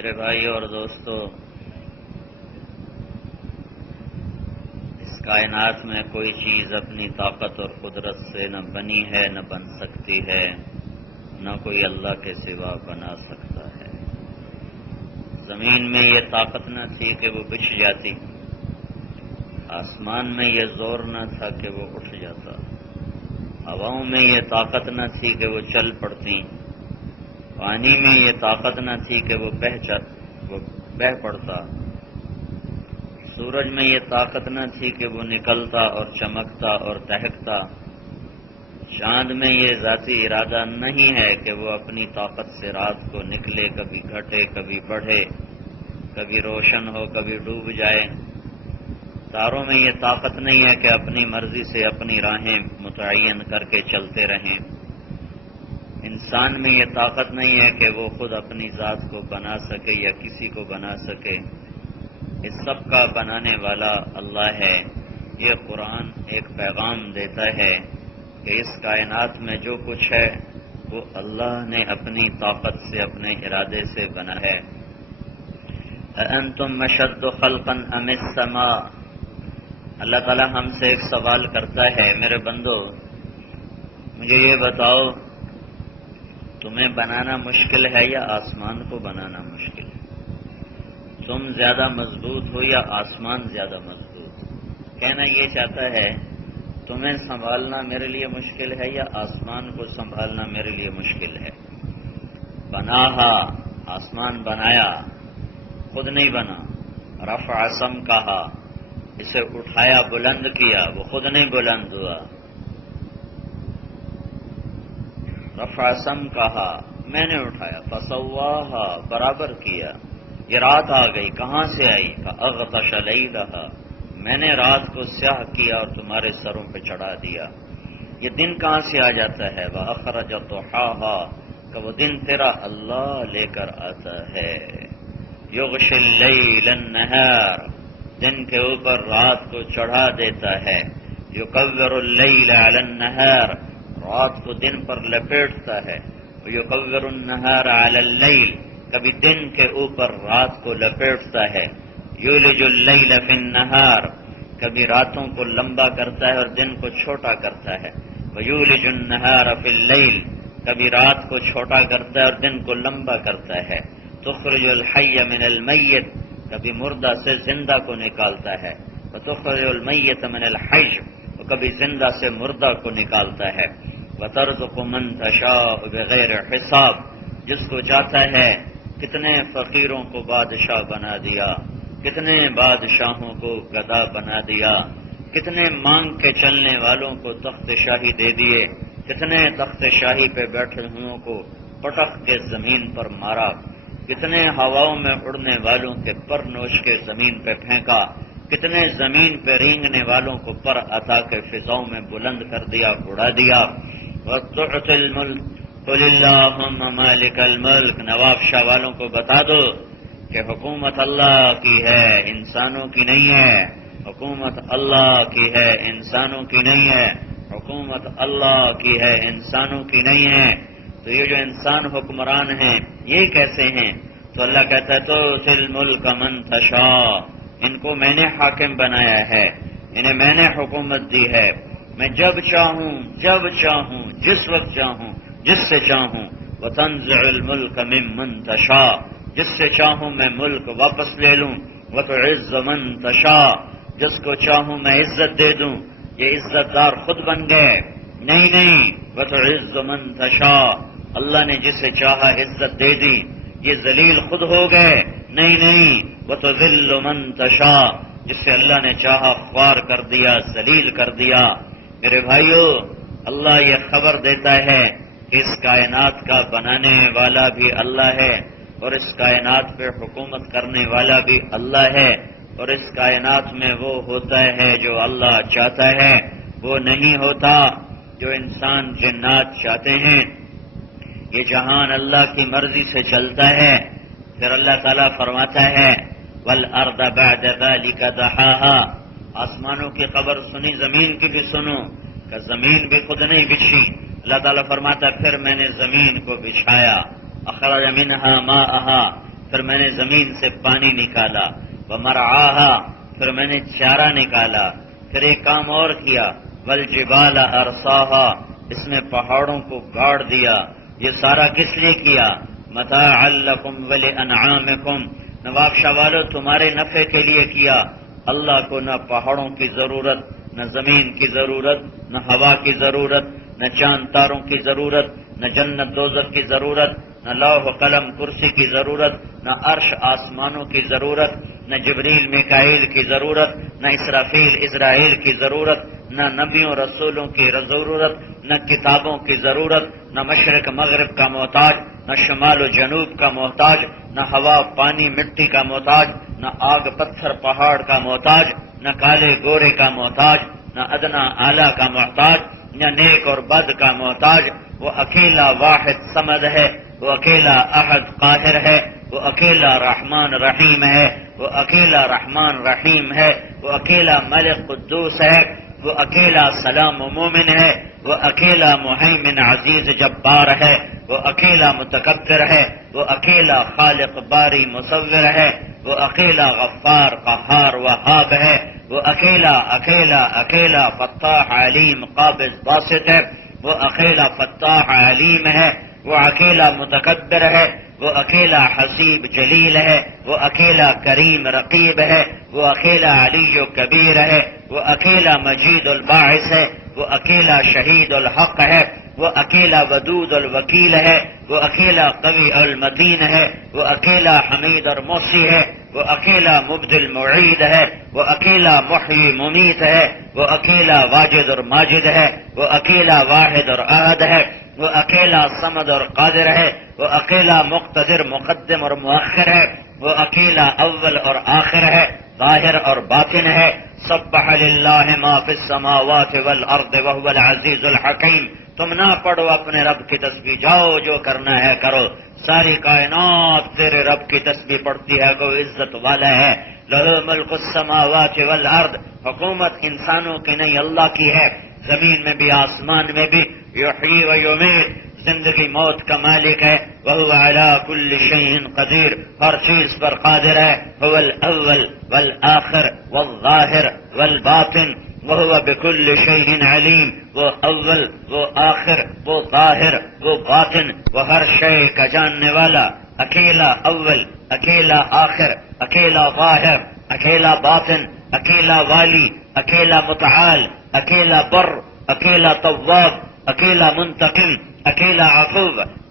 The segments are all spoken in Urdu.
میرے بھائی اور دوستو، اس کائنات میں کوئی چیز اپنی طاقت اور قدرت سے نہ بنی ہے نہ بن سکتی ہے، نہ کوئی اللہ کے سوا بنا سکتا ہے۔ زمین میں یہ طاقت نہ تھی کہ وہ بچھ جاتی، آسمان میں یہ زور نہ تھا کہ وہ اٹھ جاتا، ہواؤں میں یہ طاقت نہ تھی کہ وہ چل پڑتی، پانی میں یہ طاقت نہ تھی کہ وہ بہہ پڑتا، سورج میں یہ طاقت نہ تھی کہ وہ نکلتا اور چمکتا اور دہکتا، چاند میں یہ ذاتی ارادہ نہیں ہے کہ وہ اپنی طاقت سے رات کو نکلے، کبھی گھٹے کبھی بڑھے، کبھی روشن ہو کبھی ڈوب جائے، تاروں میں یہ طاقت نہیں ہے کہ اپنی مرضی سے اپنی راہیں متعین کر کے چلتے رہیں، انسان میں یہ طاقت نہیں ہے کہ وہ خود اپنی ذات کو بنا سکے یا کسی کو بنا سکے، اس سب کا بنانے والا اللہ ہے۔ یہ قرآن ایک پیغام دیتا ہے کہ اس کائنات میں جو کچھ ہے وہ اللہ نے اپنی طاقت سے اپنے ارادے سے بنا ہے۔ أَأَنْتُمْ أَشَدُّ خَلْقًا أَمِ السَّمَاءُ، اللہ تعالیٰ ہم سے ایک سوال کرتا ہے، میرے بندو مجھے یہ بتاؤ، تمہیں بنانا مشکل ہے یا آسمان کو بنانا مشکل ہے؟ تم زیادہ مضبوط ہو یا آسمان زیادہ مضبوط؟ کہنا یہ چاہتا ہے تمہیں سنبھالنا میرے لیے مشکل ہے یا آسمان کو سنبھالنا میرے لیے مشکل ہے؟ بناہا، آسمان بنایا، خود نہیں بنا، رفع سم کہا، اسے اٹھایا بلند کیا، وہ خود نہیں بلند ہوا، رفع سم کہا میں نے اٹھایا، فسواہا برابر کیا، یہ رات آ گئی، کہاں سے آئی؟ فاغطش لیلہا، میں نے رات کو سیاہ کیا اور تمہارے سروں پہ چڑھا دیا۔ یہ دن کہاں سے آ جاتا ہے؟ وَأَخْرَجَ ضُحَاهَا، کہ وہ دن تیرا اللہ لے کر آتا ہے۔ یغشی اللیل النہار، دن کے اوپر رات کو چڑھا دیتا ہے۔ یکور اللیل علی النہار، رات کو دن پر لپیٹتا ہے۔ یکور النہار علی اللیل، کبھی دن کے اوپر رات کو لپیٹتا ہے۔ یولج اللیل فی النہار، کبھی راتوں کو لمبا کرتا ہے اور دن کو چھوٹا کرتا ہے۔ ویولج النہار فی اللیل، کبھی رات کو چھوٹا کرتا ہے اور دن کو لمبا کرتا ہے۔ تخرج الحی من المیت، کبھی مردہ سے زندہ کو نکالتا ہے۔ وتخرج المیت من الحی، اور کبھی زندہ سے مردہ کو نکالتا ہے۔ وترزق من تشاء بغیر حساب، جس کو چاہتا ہے، کتنے فقیروں کو بادشاہ بنا دیا، کتنے بادشاہوں کو گدا بنا دیا، کتنے مانگ کے چلنے والوں کو تخت شاہی دے دیے، کتنے تخت شاہی پہ بیٹھے ہوئوں کو پٹک کے زمین پر مارا، کتنے ہواؤں میں اڑنے والوں کے پر نوچ کے زمین پہ پھینکا، کتنے زمین پہ رینگنے والوں کو پر عطا کے فضاؤں میں بلند کر دیا، اڑا دیا۔ وَتُعْطِي الْمُلْكَ قُلِ اللَّهُمَّ مَالِكَ الْمُلْكِ، نواب شاہ والوں کو بتا دو کہ حکومت اللہ کی ہے، انسانوں کی نہیں ہے، حکومت اللہ کی ہے، انسانوں کی نہیں ہے، حکومت اللہ کی ہے، انسانوں کی نہیں ہے۔ تو یہ جو انسان حکمران ہیں یہ کیسے ہیں؟ تو اللہ کہتا ہے تُؤْتِي الْمُلْكَ مَن تَشَاءُ، ان کو میں نے حاکم بنایا ہے، انہیں میں نے حکومت دی ہے، میں جب چاہوں جب چاہوں جس وقت چاہوں جس سے چاہوں۔ وَتَنزِعُ الْمُلْكَ مِمَّن تَشَاءُ، جس سے چاہوں میں ملک واپس لے لوں۔ وَتُعِزُّ مَن تَشَاءُ، جس کو چاہوں میں عزت دے دوں۔ یہ عزت دار خود بن گئے؟ نہیں، وَتُعِزُّ مَن تَشَاءُ، اللہ نے جسے چاہا عزت دے دی۔ یہ ذلیل خود ہو گئے؟ نہیں، وَتُذِلُّ مَن تَشَاءُ، جس سے اللہ نے چاہا خوار کر دیا، ذلیل کر دیا۔ میرے بھائیو، اللہ یہ خبر دیتا ہے کہ اس کائنات کا بنانے والا بھی اللہ ہے، اور اس کائنات پہ حکومت کرنے والا بھی اللہ ہے، اور اس کائنات میں وہ ہوتا ہے جو اللہ چاہتا ہے، وہ نہیں ہوتا جو انسان جنات چاہتے ہیں۔ یہ جہان اللہ کی مرضی سے چلتا ہے۔ پھر اللہ تعالیٰ فرماتا ہے وَالْأَرْضَ بَعْدَ ذَلِكَ دَحَاهَا، آسمانوں کی خبر سنی، زمین کی بھی سنو، کہ زمین بھی خود نہیں بچھی۔ اللہ تعالیٰ فرماتا ہے پھر میں نے زمین کو بچھایا، اخرج منہا ماءہا، پھر میں نے زمین سے پانی نکالا، ومرعاہا، پھر میں نے چارہ نکالا، پھر ایک کام اور کیا، والجبال ارساہا، اس میں پہاڑوں کو گاڑ دیا۔ یہ سارا کس لیے کیا؟ متاعا لکم ولانعامکم، نواب شاہ والو تمہارے نفع کے لیے کیا۔ اللہ کو نہ پہاڑوں کی ضرورت، نہ زمین کی ضرورت، نہ ہوا کی ضرورت، نہ چاند تاروں کی ضرورت، نہ جنت دوزخ کی ضرورت، نہ لوح قلم کرسی کی ضرورت، نہ عرش آسمانوں کی ضرورت، نہ جبریل میکائیل کی ضرورت، نہ اسرافیل اسرائیل کی ضرورت، نہ نبیوں رسولوں کی ضرورت، نہ کتابوں کی ضرورت، نہ مشرق مغرب کا محتاج، نہ شمال و جنوب کا محتاج، نہ ہوا پانی مٹی کا محتاج، نہ آگ پتھر پہاڑ کا محتاج، نہ کالے گورے کا محتاج، نہ ادنا اعلیٰ کا محتاج، نہ نیک اور بد کا محتاج۔ وہ اکیلا واحد صمد ہے، وہ اکیلا احد قاہر ہے، وہ اکیلا رحمان رحیم ہے، وہ اکیلا رحمان رحیم ہے، وہ اکیلا ملک قدوس ہے، وہ اکیلا سلام و مومن ہے، وہ اکیلا مہیمن عزیز جبار ہے، وہ اکیلا متکبر ہے، وہ اکیلا خالق باری مصور ہے، وہ اکیلا غفار قہار وہاب ہے، وہ اکیلا اکیلا اکیلا فتاح علیم قابض باسط ہے، وہ اکیلا فتاح علیم ہے، وہ اکیلا متکبر ہے، وہ اکیلا حسیب جلیل ہے، وہ اکیلا کریم رقیب ہے، وہ اکیلا علی و کبیر ہے، وہ اکیلا مجید الباعث ہے، وہ اکیلا شہید الحق ہے، وہ اکیلا ودود الوکیل ہے، وہ اکیلا قوی المتین ہے، وہ اکیلا حمید اور محصی ہے، وہ اکیلا مبدل معید ہے، وہ اکیلا محیی ممیت ہے، وہ اکیلا واجد اور ماجد ہے، وہ اکیلا واحد اور احد ہے، وہ اکیلا صمد اور قادر ہے، وہ اکیلا مقتدر مقدم اور مؤخر ہے، وہ اکیلا اول اور آخر ہے، ظاہر اور باطن ہے۔ سبح للہ ما فی السماوات والارض وهو العزیز الحکیم۔ تم نہ پڑھو اپنے رب کی تسبیح، جاؤ جو کرنا ہے کرو، ساری کائنات تیرے رب کی تسبیح پڑھتی ہے، کوئی عزت والا ہے۔ لہ ملک السماوات والارض، حکومت انسانوں کی نہیں اللہ کی ہے، زمین میں بھی آسمان میں بھی۔ یحیی و یمیت، زندگی موت کا مالک ہے۔ وہو علی کل شیء قدیر، ہر چیز پر قادر ہے۔ هو الاول والآخر والظاہر والباطن وهو بكل شيء علیم، وہ اول، وہ آخر، وہ ظاہر، وہ باطن، وہ ہر شے کا جاننے والا، اکیلا اول، اکیلا آخر، اکیلا ظاہر، اکیلا باطن، اکیلا والی، اکیلا متعال، اکیلا بر، اکیلا تواب، اکیلا منتقم، اکیلا عفو،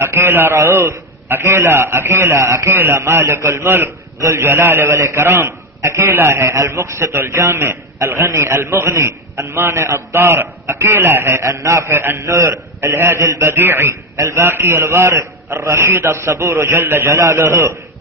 اکیلا رؤوف، اکیلا اکیلا اکیلا مالک الملک ذو الجلال والاکرام، اکیلا ہے المقسط الجامع الغنی المغنی المانع الضار، اکیلا ہے النافع النور الهادي البديع الباقي الوارث الرشید الصبور جل جلالہ۔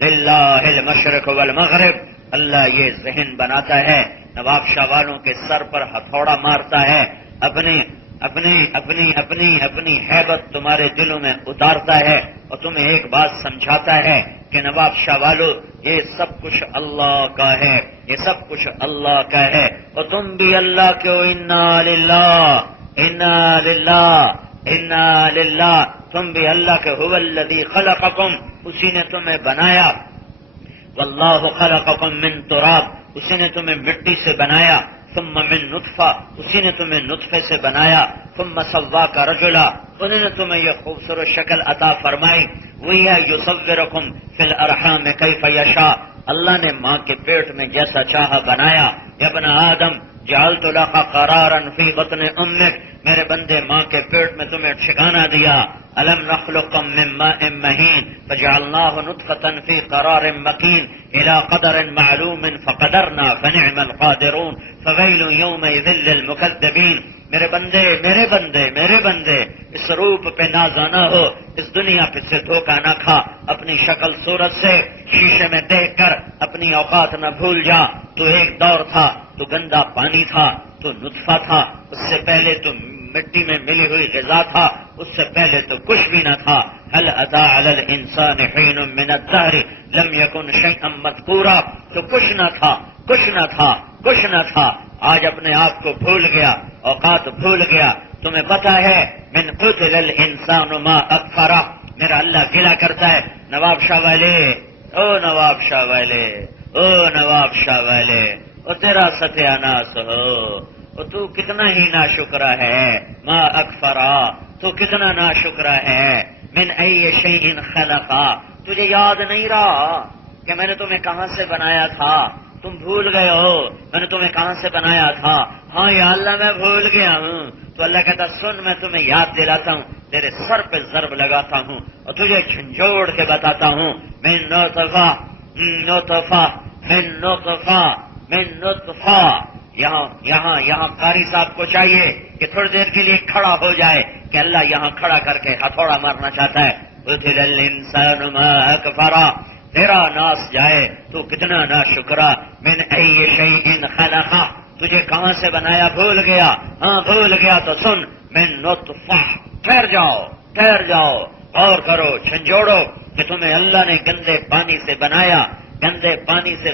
للہ المشرق والمغرب، اللہ یہ ذہن بناتا ہے، نواب شاہ والوں کے سر پر ہتھوڑا مارتا ہے، اپنی اپنی اپنی اپنی اپنی ہیبت تمہارے دلوں میں اتارتا ہے، اور تمہیں ایک بات سمجھاتا ہے کہ نواب شاہ والو یہ سب کچھ اللہ کا ہے، یہ سب کچھ اللہ کا ہے، اور تم بھی اللہ کے ہو۔ انا للہ انا للہ انا للہ، تم بھی اللہ کے۔ هو الذی خلقکم، اسی نے تمہیں بنایا۔ واللہ خلقکم من تراب، اسی نے تمہیں مٹی سے بنایا۔ ثم من نطفہ، اسی نے تمہیں نطفے سے بنایا۔ ثم سواک رجلا، انہوں نے تمہیں یہ خوبصورت شکل عطا فرمائی۔ وہی ہے یصورکم فی الارحام کیف یشاء، اللہ نے ماں کے پیٹ میں جیسا چاہا بنایا۔ یا ابن آدم جعلت لک قرارا فی بطن امک، میرے بندے ماں کے پیٹ میں تمہیں ٹھکانہ دیا۔ الم نخلقکم من ماء مہین فجعلناہ نطفۃ فی قرار مکین الی قدر معلوم فقدرنا فنعم القادرون فویل یومئذ للمکذبین۔ میرے بندے میرے بندے میرے بندے، اس روپ پہ نازانہ ہو، اس دنیا پہ سے دھوکہ نہ کھا، اپنی شکل صورت سے شیشے میں دیکھ کر اپنی اوقات نہ بھول جا۔ تو ایک دور تھا تو گندا پانی تھا، تو نطفہ تھا، اس سے پہلے تو مٹی میں ملی ہوئی غذا تھا، اس سے پہلے تو کچھ بھی نہ تھا۔ هل اتى على الانسان حين من الدهر لم يكن شيئا مذكورا، تو کچھ نہ تھا، کچھ نہ تھا، کچھ نہ تھا، آج اپنے آپ کو بھول گیا، اوقات بھول گیا۔ تمہیں پتا ہے من قتل الانسان ما اکفرہ، میرا اللہ گلا کرتا ہے نواب شاہ والے او نواب شاہ والے، او نواب شاہ والے، او تیرا ستیہ ناس ہو، او تو کتنا ہی ناشکرا ہے، ما اکفرا، تو کتنا ناشکرا ہے، من ای شیء خلقا، تجھے یاد نہیں رہا کہ میں نے تمہیں کہاں سے بنایا تھا؟ تم بھول گئے ہو میں نے تمہیں کہاں سے بنایا تھا؟ ہاں یا اللہ میں بھول گیا ہوں۔ تو اللہ کہتا سن میں تمہیں یاد دلاتا ہوں، تیرے سر پہ ضرب لگاتا ہوں اور تجھے جھنجھوڑ کے بتاتا ہوں، من نطفہ نطفہ من نطفہ من نطفہ۔ یہاں قاری صاحب کو چاہیے کہ تھوڑی دیر کے لیے کھڑا ہو جائے کہ اللہ یہاں کھڑا کر کے ہتھوڑا مارنا چاہتا ہے۔ قتل الانسان ما اکفرا، تیرا ناس جائے تو کتنا ناشکرا، من ای شیء خلقا، تجھے کہاں سے بنایا بھول گیا؟ ہاں بھول گیا تو سن، من نطفہ، ٹھہر جاؤ غور کرو، جھنجھوڑو کہ تمہیں اللہ نے گندے پانی سے بنایا، گندے پانی سے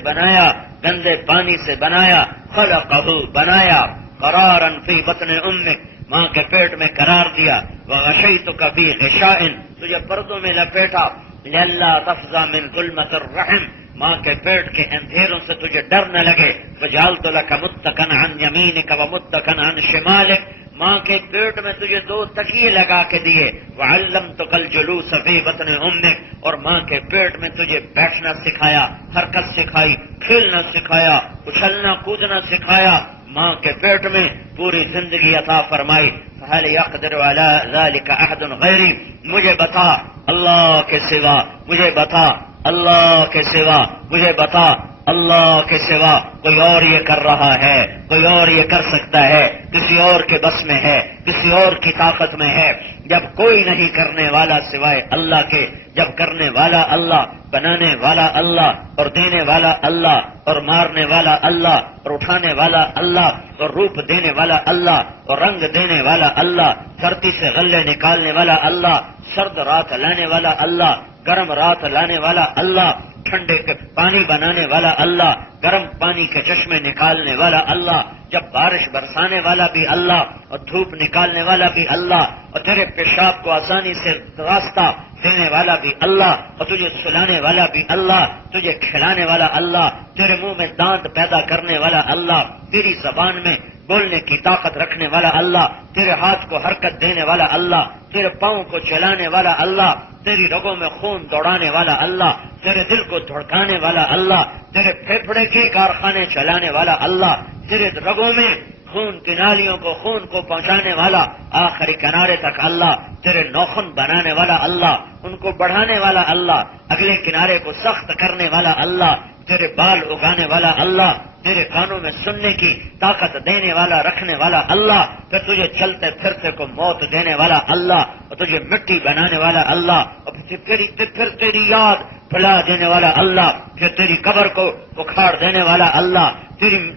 بنایا، خلقہ بنایا، قرارا فی بطن امک، ماں کے پیٹ میں قرار دیا، وغشیتک فی غشاء، تجھے پردوں میں لپیٹا، لئلا تفزع من ظلمۃ الرحم، ماں کے پیٹ کے اندھیروں سے تجھے ڈر نہ لگے، وجعلت لک متکئا عن یمینک ومتکئا عن شمالک، ماں کے پیٹ میں تجھے 2 تکیے لگا کے دیے، وعلمتک الجلوس فی بطن امک، اور ماں کے پیٹ میں تجھے بیٹھنا سکھایا، حرکت سکھائی، کھیلنا سکھایا، اچھلنا کودنا سکھایا، ماں کے پیٹ میں پوری زندگی عطا فرمائی۔ فهل يقدر على ذلك احد غیری، مجھے بتا اللہ کے سوا، مجھے بتا اللہ کے سوا، مجھے بتا اللہ کے سوا کوئی اور یہ کر رہا ہے، کوئی اور یہ کر سکتا ہے، کسی اور کے بس میں ہے، کسی اور کی طاقت میں ہے، جب کوئی نہیں کرنے والا سوائے اللہ کے، جب کرنے والا اللہ، بنانے والا اللہ، اور دینے والا اللہ، اور مارنے والا اللہ، اور اٹھانے والا اللہ، اور روپ دینے والا اللہ، اور رنگ دینے والا اللہ، دھرتی سے غلے نکالنے والا اللہ، سرد رات لانے والا اللہ، گرم رات لانے والا اللہ، ٹھنڈے کے پانی بنانے والا اللہ، گرم پانی کے چشمے نکالنے والا اللہ، جب بارش برسانے والا بھی اللہ، اور دھوپ نکالنے والا بھی اللہ، اور تیرے پیشاب کو آسانی سے راستہ دینے والا بھی اللہ، اور تجھے سلانے والا بھی اللہ، تجھے کھلانے والا اللہ، تیرے منہ میں دانت پیدا کرنے والا اللہ، تیری زبان میں بولنے کی طاقت رکھنے والا اللہ، تیرے ہاتھ کو حرکت دینے والا اللہ، تیرے پاؤں کو چلانے والا اللہ، تیری رگوں میں خون دوڑانے والا اللہ، تیرے دل کو دھڑکانے والا اللہ، تیرے پھیپھڑے کے کارخانے چلانے والا اللہ، تیرے رگوں میں خون کی نالیوں کو خون کو پہنچانے والا آخری کنارے تک اللہ، تیرے ناخن بنانے والا اللہ، ان کو بڑھانے والا اللہ، اگلے کنارے کو سخت کرنے والا اللہ، تیرے بال اگانے والا اللہ، تیرے کانوں میں سننے کی طاقت دینے والا رکھنے والا اللہ، پھر تجھے چلتے پھرتے کو موت دینے والا اللہ، اور تجھے مٹی بنانے والا اللہ، اور پھر تیری یاد پھیلا دینے والا اللہ، پھر تیری قبر کو اکھاڑ دینے والا اللہ،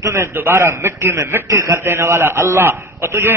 تمہیں دوبارہ مٹی میں مٹی کر دینے والا اللہ، اور تجھے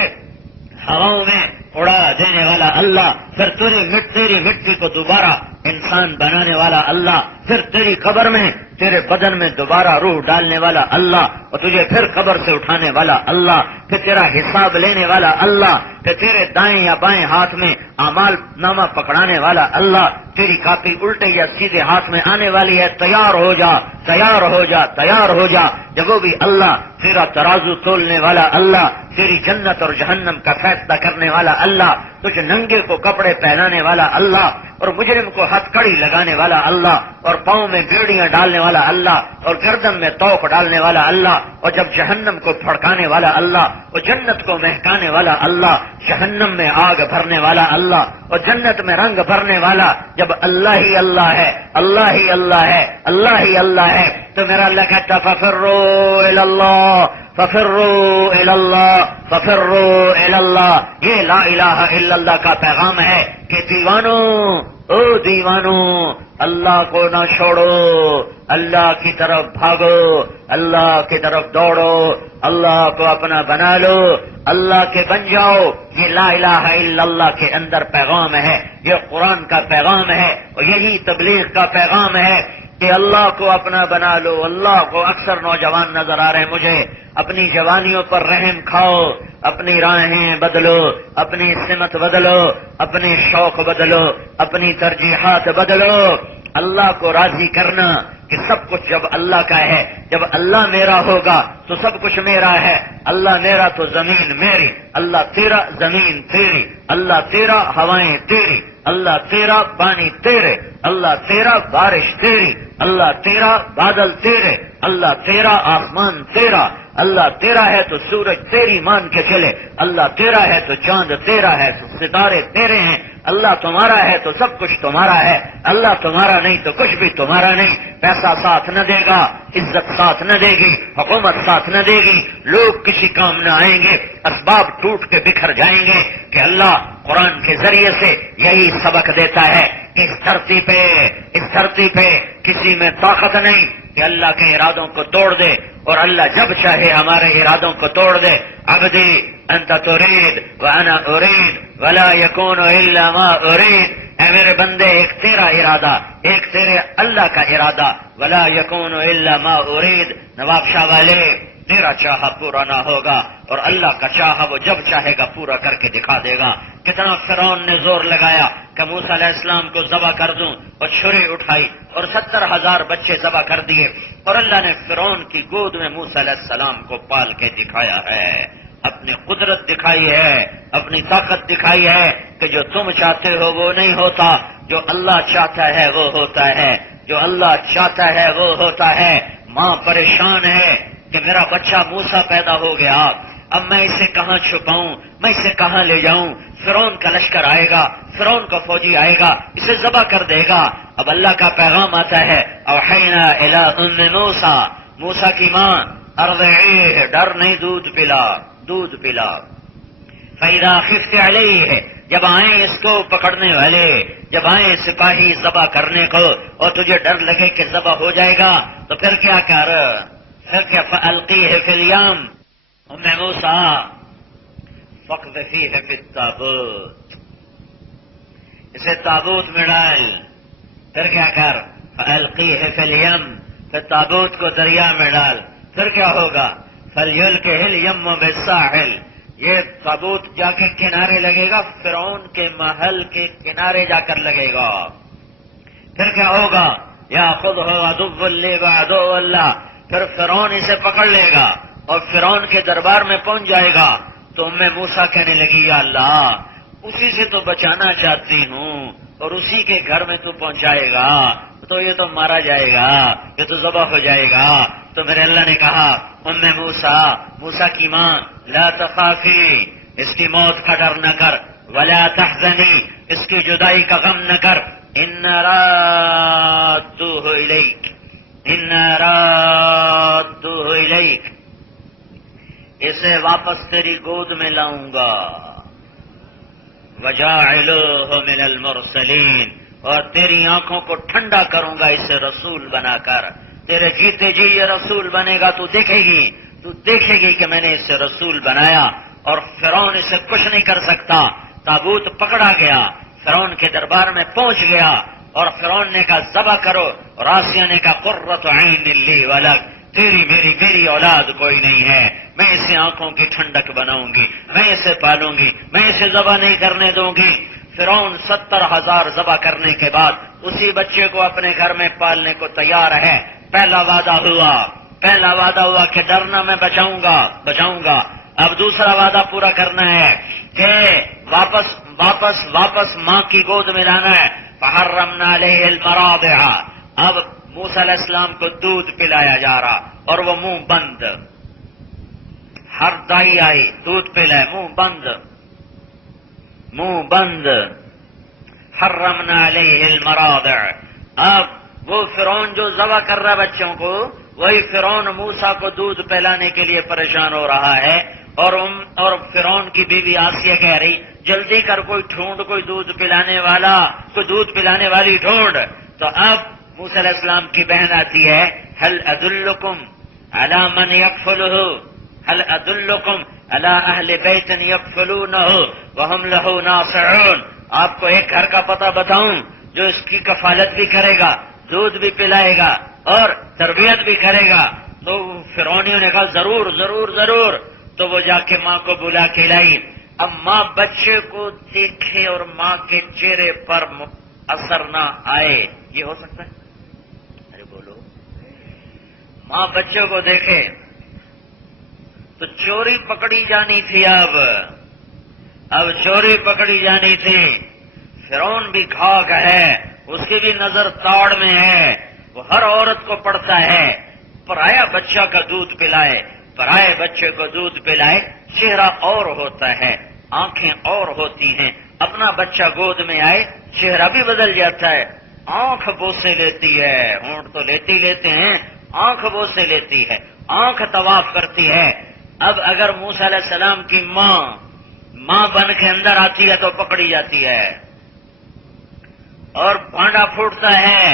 ہواؤں میں اڑا دینے والا اللہ، پھر تیری مٹی کو دوبارہ انسان بنانے والا اللہ، پھر تیری قبر میں تیرے بدن میں دوبارہ روح ڈالنے والا اللہ، اور تجھے پھر قبر سے اٹھانے والا اللہ، پھر تیرا حساب لینے والا اللہ، پھر تیرے دائیں یا بائیں ہاتھ میں اعمال نامہ پکڑانے والا اللہ، تیری کاپی الٹے یا سیدھے ہاتھ میں آنے والی ہے، تیار ہو جا تیار ہو جا تیار ہو جا، جب وہ بھی اللہ، تیرا ترازو تولنے والا اللہ، تیری جنت اور جہنم کا فیصلہ کرنے والا اللہ، تجھ ننگے کو کپڑے پہنانے والا اللہ، اور مجرم کو ہتھ کڑی لگانے والا اللہ، اور پاؤں میں بیڑیاں ڈالنے والا اللہ، اور گردن میں توق ڈالنے والا اللہ، اور جب جہنم کو پھڑکانے والا اللہ، اور جنت کو مہکانے والا اللہ، جہنم میں آگ بھرنے والا اللہ، اور جنت میں رنگ بھرنے والا، جب اللہ ہی اللہ ہے، اللہ ہی اللہ ہے، اللہ ہی اللہ ہے، تو میرا اللہ کہتا ففروا الی اللہ ففروا الی اللہ ففروا الی اللہ، یہ لا الہ الا اللہ کا پیغام ہے کہ دیوانو اللہ کو نہ چھوڑو، اللہ کی طرف بھاگو، اللہ کی طرف دوڑو، اللہ کو اپنا بنا لو، اللہ کے بن جاؤ، یہ لا الہ الا اللہ کے اندر پیغام ہے، یہ قرآن کا پیغام ہے، اور یہی تبلیغ کا پیغام ہے کہ اللہ کو اپنا بنا لو۔ اللہ کو اکثر نوجوان نظر آ رہے ہیں مجھے، اپنی جوانیوں پر رحم کھاؤ، اپنی راہیں بدلو، اپنی سمت بدلو، اپنے شوق بدلو، اپنی ترجیحات بدلو، اللہ کو راضی کرنا کہ سب کچھ جب اللہ کا ہے، جب اللہ میرا ہوگا تو سب کچھ میرا ہے، اللہ میرا تو زمین میری، اللہ تیرا زمین تیری، اللہ تیرا ہوائیں تیری، اللہ تیرا پانی تیرے، اللہ تیرا بارش تیری، اللہ تیرا بادل تیرے، اللہ تیرا آسمان تیرا، اللہ تیرا ہے تو سورج تیری مان کے چلے، اللہ تیرا ہے تو چاند تیرا ہے تو ستارے تیرے ہیں، اللہ تمہارا ہے تو سب کچھ تمہارا ہے، اللہ تمہارا نہیں تو کچھ بھی تمہارا نہیں۔ پیسہ ساتھ نہ دے گا، عزت ساتھ نہ دے گی، حکومت ساتھ نہ دے گی، لوگ کسی کام نہ آئیں گے، اسباب ٹوٹ کے بکھر جائیں گے کہ اللہ قرآن کے ذریعے سے یہی سبق دیتا ہے کہ اس دھرتی پہ کسی میں طاقت نہیں کہ اللہ کے ارادوں کو توڑ دے، اور اللہ جب چاہے ہمارے ارادوں کو توڑ دے۔ عبدی انت ترید وانا ارید ولا یکون الا ما ارید، اے میرے بندے ایک تیرا ارادہ، ایک تیرے اللہ کا ارادہ، ولا یکون الا ما ارید، نواب شاہ والے تیرا چاہا پورا نہ ہوگا اور اللہ کا چاہا وہ جب چاہے گا پورا کر کے دکھا دے گا۔ کتنا فرعون نے زور لگایا کہ موسیٰ علیہ السلام کو ذبح کر دوں، اور چھری اٹھائی اور 70,000 بچے ذبح کر دیے، اور اللہ نے فرعون کی گود میں موسیٰ علیہ السلام کو پال کے دکھایا ہے، اپنی قدرت دکھائی ہے، اپنی طاقت دکھائی ہے کہ جو تم چاہتے ہو وہ نہیں ہوتا، جو اللہ چاہتا ہے وہ ہوتا ہے، جو اللہ چاہتا ہے وہ ہوتا ہے۔ ماں پریشان ہے کہ میرا بچہ موسیٰ پیدا ہو گیا، اب میں اسے کہاں چھپاؤں، میں اسے کہاں لے جاؤں، فرعون کا لشکر آئے گا، فرعون کا فوجی آئے گا، اسے ذبح کر دے گا۔ اب اللہ کا پیغام آتا ہے، اوحینا الی ام موسیٰ، موسیٰ کی ماں، ارضعیہ، ڈر نہیں، دودھ پلا، دودھ پلا۔ فَإِذَا خِفْتِ عَلَيْهِ، جب آئیں اس کو پکڑنے والے، جب آئیں سپاہی ذبح کرنے کو اور تجھے ڈر لگے کہ ذبح ہو جائے گا تو پھر کیا کر، پھر کیا، فَأَلْقِيهِ فِي الْيَمِّ، ام موسیٰ فَاقْذِفِيهِ فِي التَّابُوتِ، اسے تابوت میں ڈال، پھر کیا کر، فَأَلْقِيهِ فِي الْيَمِّ، پھر تابوت کو دریا میں ڈال، پھر کیا ہوگا، فَلْيُلْقِهِ الْيَمُّ بِالسَّاحِلِ، یہ تابوت جا کے کنارے لگے گا، فرعون کے محل کے کنارے جا کر لگے گا، پھر کیا ہوگا، یاخذہ عدو لی وعدو اللہ، پھر فرعون اسے پکڑ لے گا اور فرعون کے دربار میں پہنچ جائے گا تو ام موسیٰ کہنے لگی، یا اللہ اسی سے تو بچانا چاہتی ہوں اور اسی کے گھر میں تو پہنچائے گا تو یہ تو مارا جائے گا، یہ تو ذبح ہو جائے گا۔ تو میرے اللہ نے کہا، ام موسیٰ، موسیٰ کی ماں، لا تخافی، اس کی موت کا ڈر نہ کر، ولا تحزنی، اس کی جدائی کا غم نہ کر، انا رادوہ الیک، انا رادوہ الیک، اسے واپس تیری گود میں لاؤں گا، وجاعلوہ من المرسلین، اور تیری آنکھوں کو ٹھنڈا کروں گا اسے رسول بنا کر، تیرے جیتے جی یہ رسول بنے گا، تو دیکھے گی کہ میں نے اسے رسول بنایا، اور فرعون اسے کچھ نہیں کر سکتا۔ تابوت پکڑا گیا، فرعون کے دربار میں پہنچ گیا، اور فرعون نے کہا ذبح کرو، اور آسیہ نے کہا قرۃ عین لی ولک، تیری میری اولاد کوئی نہیں ہے، میں اسے آنکھوں کی ٹھنڈک بناؤں گی، میں اسے پالوں گی، میں اسے ذبح نہیں کرنے دوں گی۔ فرعون 70,000 ذبح کرنے کے بعد اسی بچے کو اپنے گھر میں پالنے کو تیار ہے۔ پہلا وعدہ ہوا کہ ڈرنا، میں بچاؤں گا۔ اب دوسرا وعدہ پورا کرنا ہے کہ واپس ماں کی گود میں لانا ہے۔ فحرمنا علیہ المراضع، اب موسیٰ علیہ السلام کو دودھ پلایا جا رہا اور وہ منہ بند، ہر دائی آئی دودھ پلائے، منہ بند، حرمنا علیہ المراضع۔ اب وہ فرعون جو ذبح کر رہا بچوں کو، وہی فرعون موسیٰ کو دودھ پلانے کے لیے پریشان ہو رہا ہے، اور فرعون کی بیوی آسیہ کہہ رہی جلدی کر، کوئی ڈھونڈ، کوئی دودھ پلانے والا، کوئی دودھ پلانے والی ڈھونڈ۔ تو اب موسیٰ علیہ السلام کی بہن آتی ہے، هل ادلکم علی من یکفلہ، هل ادلکم علی اہل بیت یکفلونہ وہم لہ ناصحون، آپ کو ایک گھر کا پتہ بتاؤں جو اس کی کفالت بھی کرے گا، دودھ بھی پلائے گا اور تربیت بھی کرے گا۔ تو فرعونیوں نے کہا ضرور۔ تو وہ جا کے ماں کو بلا کے لائی۔ اب ماں بچے کو دیکھے اور ماں کے چہرے پر اثر نہ آئے، یہ ہو سکتا ہے؟ ارے بولو، ماں بچوں کو دیکھے تو چوری پکڑی جانی تھی، اب چوری پکڑی جانی تھی، فرعون بھی کھاک ہے، اس کی بھی نظر تاڑ میں ہے، وہ ہر عورت کو پڑتا ہے، پرایا بچہ کا دودھ پلائے، پرائے بچے کو دودھ پلائے، چہرہ اور ہوتا ہے، آنکھیں اور ہوتی ہیں، اپنا بچہ گود میں آئے چہرہ بھی بدل جاتا ہے، آنکھ بوسے لیتی ہے، ہونٹ تو لیتے ہیں، آنکھ بوسے لیتی ہے، آنکھ طواف کرتی ہے۔ اب اگر موسیٰ علیہ السلام کی ماں بن کے اندر آتی ہے تو پکڑی جاتی ہے اور بھانڈا پھوٹتا ہے،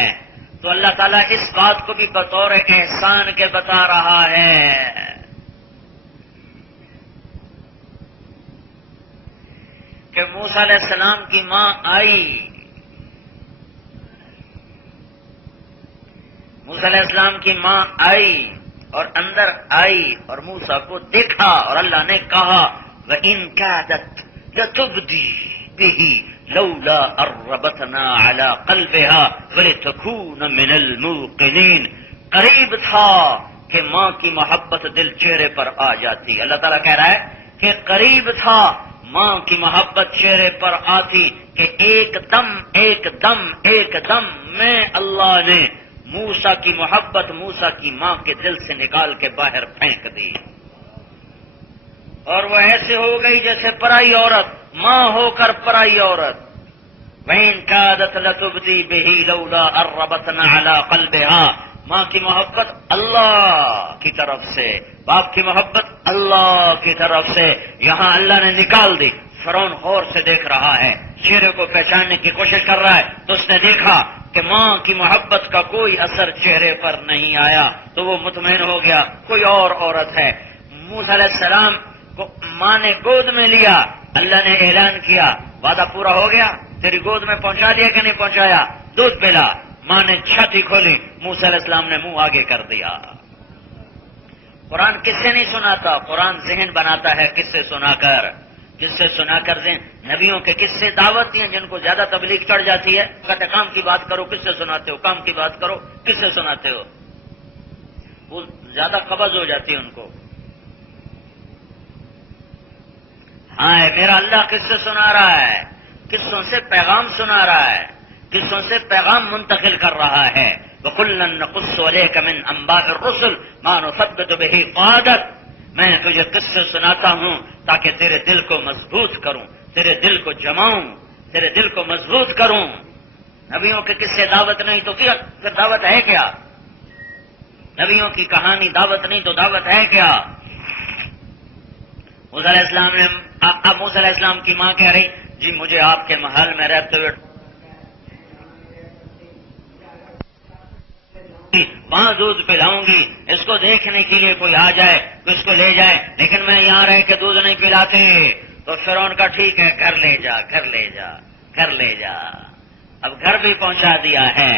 تو اللہ تعالیٰ اس بات کو بھی بطور احسان کے بتا رہا ہے کہ موسیٰ علیہ السلام کی ماں آئی، موسیٰ علیہ السلام کی ماں آئی اور اندر آئی اور موسیٰ کو دیکھا، اور اللہ نے کہا وَإِن كَادَتْ لَتُبْدِي بِهِ لَوْلَا أَرَّبَتْنَا عَلَى قَلْبِهَا وَلِتَكُونَ مِنَ الْمُوقِنِينَ۔ قریب تھا کہ ماں کی محبت دل چہرے پر آ جاتی۔ اللہ تعالیٰ کہہ رہا ہے کہ قریب تھا ماں کی محبت چہرے پر آتی کہ ایک دم میں اللہ نے موسیٰ کی محبت موسیٰ کی ماں کے دل سے نکال کے باہر پھینک دی، اور وہ ایسے ہو گئی جیسے پرائی عورت، ماں ہو کر پرائی عورت۔ وَإِن كَادَتْ لَتُبْدِي بِهِ لَوْلَا أَرَّبَتْنَا عَلَى قَلْبِهَا۔ ماں کی محبت اللہ کی طرف سے، باپ کی محبت اللہ کی طرف سے، یہاں اللہ نے نکال دی۔ فرعون غور سے دیکھ رہا ہے، چہرے کو پہچاننے کی کوشش کر رہا ہے، تو اس نے دیکھا کہ ماں کی محبت کا کوئی اثر چہرے پر نہیں آیا، تو وہ مطمئن ہو گیا کوئی اور عورت ہے۔ موسیٰ علیہ السلام کو ماں نے گود میں لیا، اللہ نے اعلان کیا وعدہ پورا ہو گیا، تیری گود میں پہنچا دیا کہ نہیں پہنچایا، دودھ پلا۔ ماں نے چھاتی کھولی، موسیٰ علیہ السلام نے منہ آگے کر دیا۔ قرآن کس سے نہیں سناتا، قرآن ذہن بناتا ہے کس سے سنا کر ذہن۔ نبیوں کے کس سے دعوت ہیں جن کو زیادہ تبلیغ چڑھ جاتی ہے، کہتے کام کی بات کرو کس سے سناتے ہو، کام کی بات کرو کس سے سناتے ہو، وہ زیادہ قبض ہو جاتی ہے ان کو۔ ہاں میرا اللہ کس سے سنا رہا ہے، قصوں سے پیغام سنا رہا ہے، قصوں سے پیغام منتقل کر رہا ہے۔ وَكُلًّا نَقُصُّ عَلَيْكَ مِنْ أَنْبَاءِ الرُّسُلِ مَا نُثَبِّتُ بِهِ فُؤَادَكَ۔ میں تجھے قصے سناتا ہوں تاکہ تیرے دل کو مضبوط کروں، تیرے دل کو جماؤں، تیرے دل کو مضبوط کروں۔ نبیوں کے قصے دعوت نہیں تو پھر دعوت ہے کیا؟ نبیوں کی کہانی دعوت نہیں تو دعوت ہے کیا؟ موسیٰ علیہ السلام کی ماں کہہ رہی جی مجھے آپ کے محل میں رہتے ہوئے وہاں دودھ پلاؤں گی، اس کو دیکھنے کے لیے کوئی آ جائے تو اس کو لے جائے، لیکن میں یہاں رہ کے دودھ نہیں پلاتے۔ تو فرعون کا ٹھیک ہے، گھر لے جا۔ اب گھر بھی پہنچا دیا ہے۔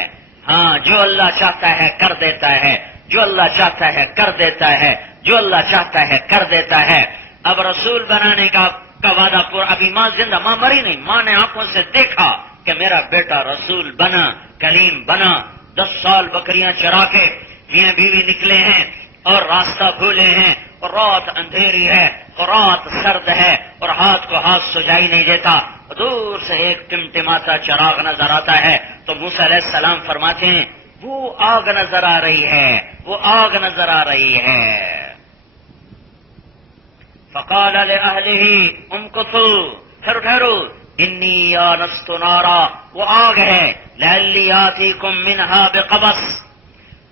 ہاں جو اللہ چاہتا ہے کر دیتا ہے، جو اللہ چاہتا ہے کر دیتا ہے، جو اللہ چاہتا ہے کر دیتا ہے۔ اب رسول بنانے کا وعدہ پورا، ابھی ماں زندہ، ماں مری نہیں، ماں نے آنکھوں سے دیکھا کہ میرا بیٹا رسول بنا، کلیم بنا۔ 10 سال بکریاں چرا کے میاں بیوی نکلے ہیں اور راستہ بھولے ہیں، اور رات اندھیری ہے اور رات سرد ہے اور ہاتھ کو ہاتھ سجائی نہیں دیتا، دور سے ایک ٹمٹماتا چراغ نظر آتا ہے تو موسیٰ علیہ السلام فرماتے ہیں وہ آگ نظر آ رہی ہے، وہ آگ نظر آ رہی ہے۔ فقال لأهله امكثوا، ٹھہرو، انی آنست نارا، وہ آگ ہے، لعلی آتیکم منہا بقبس۔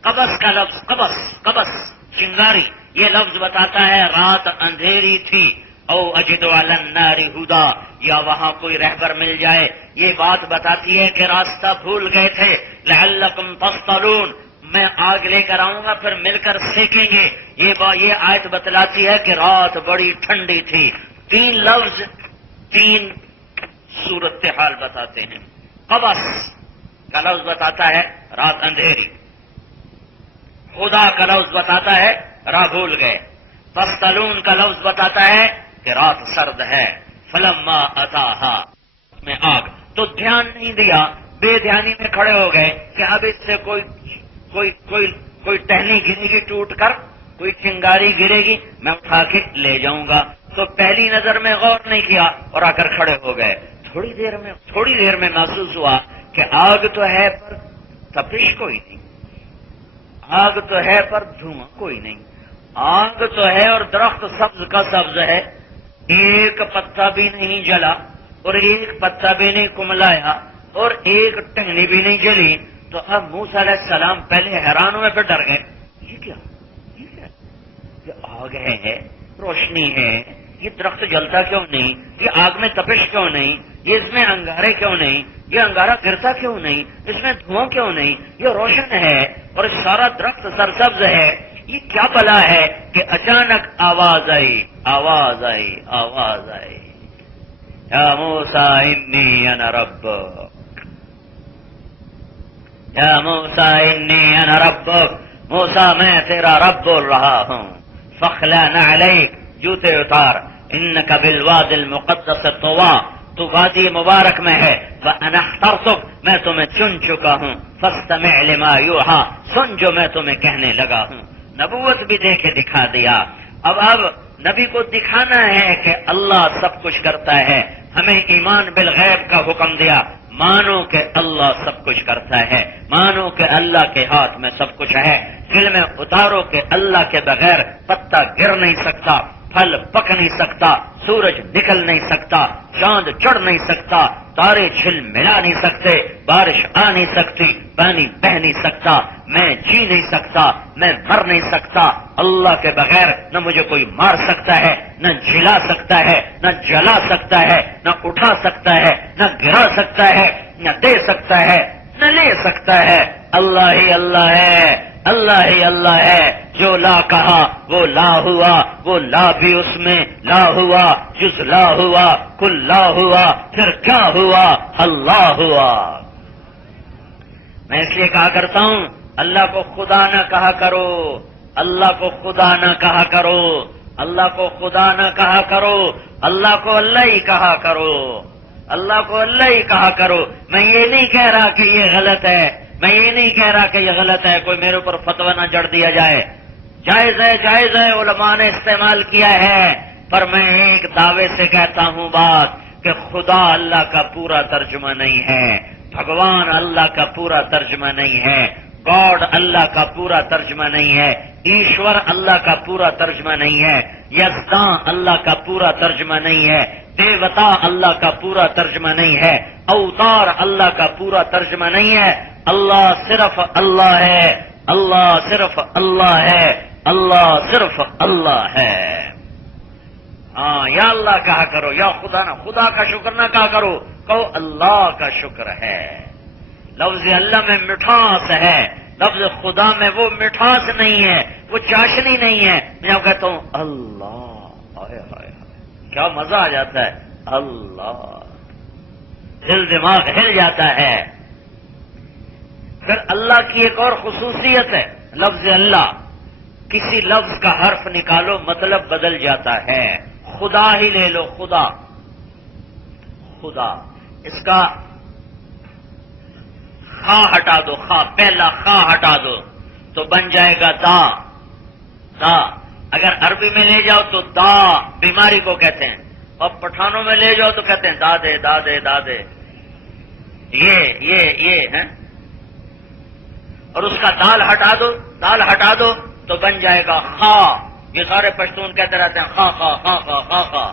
قبس کا لفظ، قبس چنگاری، یہ لفظ بتاتا ہے رات اندھیری تھی، او اجد علی النار ہدا، یا وہاں کوئی رہبر مل جائے، یہ بات بتاتی ہے کہ راستہ بھول گئے تھے۔ لعلکم تصطلون، میں آگ لے کر آؤں گا پھر مل کر سیکیں گے، یہ آیت بتلاتی ہے کہ رات بڑی ٹھنڈی تھی۔ 3 لفظ 3 صورتحال بتاتے ہیں۔ قبس کا لفظ بتاتا ہے رات اندھیری، خدا کا لفظ بتاتا ہے راہ بھول گئے، تستلون کا لفظ بتاتا ہے کہ رات سرد ہے۔ فلما اتاہا میں آگ، تو دھیان نہیں دیا بے دھیانی میں کھڑے ہو گئے کہ اب اس سے کوئی ٹہنی گرے گی ٹوٹ کر، کوئی چنگاری گرے گی، میں اٹھا کے لے جاؤں گا. تو پہلی نظر میں غور نہیں کیا اور آ کر کھڑے ہو گئے. تھوڑی دیر میں محسوس ہوا کہ آگ تو ہے پر تپش کوئی نہیں، آگ تو ہے پر دھواں کوئی نہیں. آگ تو ہے اور درخت سبز کا سبز ہے، ایک پتا بھی نہیں جلا اور ایک پتا بھی نہیں کملایا اور ایک ٹہنی بھی نہیں جلی. تو اب موسیٰ علیہ السلام پہلے حیران ہوئے پھر ڈر گئے. یہ کیا یہ آگ ہے، روشنی ہے، یہ درخت جلتا کیوں نہیں، یہ آگ میں تپش کیوں نہیں، یہ اس میں انگارے کیوں نہیں، یہ انگارہ گرتا کیوں نہیں، اس میں دھواں کیوں نہیں، یہ روشن ہے اور سارا درخت سرسبز ہے. یہ کیا بلا ہے کہ اچانک آواز آئی. یا موسیٰ انی انا ربک، یا موسیٰ انی انا ربک، موسیٰ میں تیرا رب بول رہا ہوں. فاخلع نعلیک، جوتے اتار، انک بالوادی المقدس طویٰ، تو وادی مبارک میں ہے. وانا اخترتک، میں تمہیں چن چکا ہوں. فاستمع لما یوحیٰ، سن جو میں تمہیں کہنے لگا ہوں. نبوت بھی دے کے دکھا دیا. اب نبی کو دکھانا ہے کہ اللہ سب کچھ کرتا ہے. ہمیں ایمان بالغیب کا حکم دیا. مانو کہ اللہ سب کچھ کرتا ہے، مانو کہ اللہ کے ہاتھ میں سب کچھ ہے. دل میں اتارو کہ اللہ کے بغیر پتا گر نہیں سکتا، پھل پک نہیں سکتا، سورج نکل نہیں سکتا، چاند چڑھ نہیں سکتا، تارے چھل ملا نہیں سکتے، بارش آ نہیں سکتی، پانی بہ نہیں سکتا، میں جی نہیں سکتا، میں مر نہیں سکتا. اللہ کے بغیر نہ مجھے کوئی مار سکتا ہے، نہ جلا سکتا ہے، نہ جلا سکتا ہے، نہ اٹھا سکتا ہے، نہ گرا سکتا ہے، نہ دے سکتا ہے، نہ لے سکتا ہے. اللہ ہی اللہ ہے، اللہ ہی اللہ ہے. جو لا کہا وہ لا ہوا، وہ لا بھی اس میں لا ہوا، جز لا ہوا، کل لا ہوا، پھر کیا ہوا؟ اللہ ہوا. میں اس لیے کہا کرتا ہوں اللہ کو خدا نہ کہا کرو، اللہ کو خدا نہ کہا کرو، اللہ کو خدا نہ کہا کرو، اللہ کو اللہ ہی کہا کرو، اللہ کو اللہ ہی کہا کرو. میں یہ نہیں کہہ رہا کہ یہ غلط ہے، میں یہ نہیں کہہ رہا کہ یہ غلط ہے، کوئی میرے اوپر فتویٰ نہ جڑ دیا جائے. جائز ہے، علماء نے استعمال کیا ہے. پر میں ایک دعوے سے کہتا ہوں بات کہ خدا اللہ کا پورا ترجمہ نہیں ہے، بھگوان اللہ کا پورا ترجمہ نہیں ہے، گاڈ اللہ کا پورا ترجمہ نہیں ہے، ایشور اللہ کا پورا ترجمہ نہیں ہے، یزداں اللہ کا پورا ترجمہ نہیں ہے، دیوتا اللہ کا پورا ترجمہ نہیں ہے، اوتار اللہ کا پورا ترجمہ نہیں ہے. اللہ صرف اللہ ہے، اللہ صرف اللہ ہے، اللہ صرف اللہ ہے. ہاں، یا اللہ کہا کرو، یا خدا نہ، خدا کا شکر نہ کہا کرو، کہو اللہ کا شکر ہے. لفظ اللہ میں مٹھاس ہے، لفظ خدا میں وہ مٹھاس نہیں ہے، وہ چاشنی نہیں ہے. میں جب کہتا ہوں اللہ، ہائے ہائے کیا مزہ آ جاتا ہے، اللہ، دل دماغ ہل جاتا ہے. پھر اللہ کی ایک اور خصوصیت ہے لفظ اللہ، کسی لفظ کا حرف نکالو مطلب بدل جاتا ہے. خدا ہی لے لو، خدا، خدا، اس کا خا ہٹا دو، خا، پہلا خا ہٹا دو تو بن جائے گا دا. دا اگر عربی میں لے جاؤ تو دا بیماری کو کہتے ہیں، اور پٹھانوں میں لے جاؤ تو کہتے ہیں دادے دادے دادے. یہ ہے. اور اس کا دال ہٹا دو، دال ہٹا دو تو بن جائے گا خا. یہ سارے پشتون کہتے رہتے ہیں خا خا خا خا خا خا.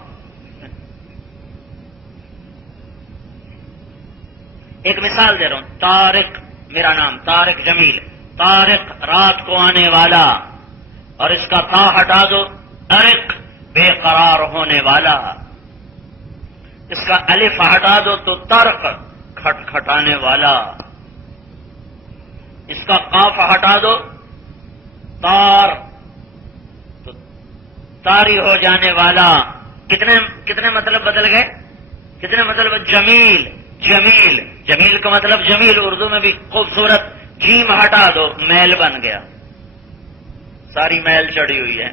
ایک مثال دے رہا ہوں، طارق میرا نام، طارق جمیل، طارق رات کو آنے والا، اور اس کا تا ہٹا دو، طارق بے قرار ہونے والا. اس کا الف ہٹا دو تو ترق کھٹ کھٹانے والا. اس کا قاف ہٹا دو، تار تو تاری ہو جانے والا. کتنے مطلب بدل گئے، کتنے مطلب؟ جمیل، جمیل، جمیل کا مطلب جمیل اردو میں بھی خوبصورت. جیم ہٹا دو، میل بن گیا، ساری میل چڑھی ہوئی ہے.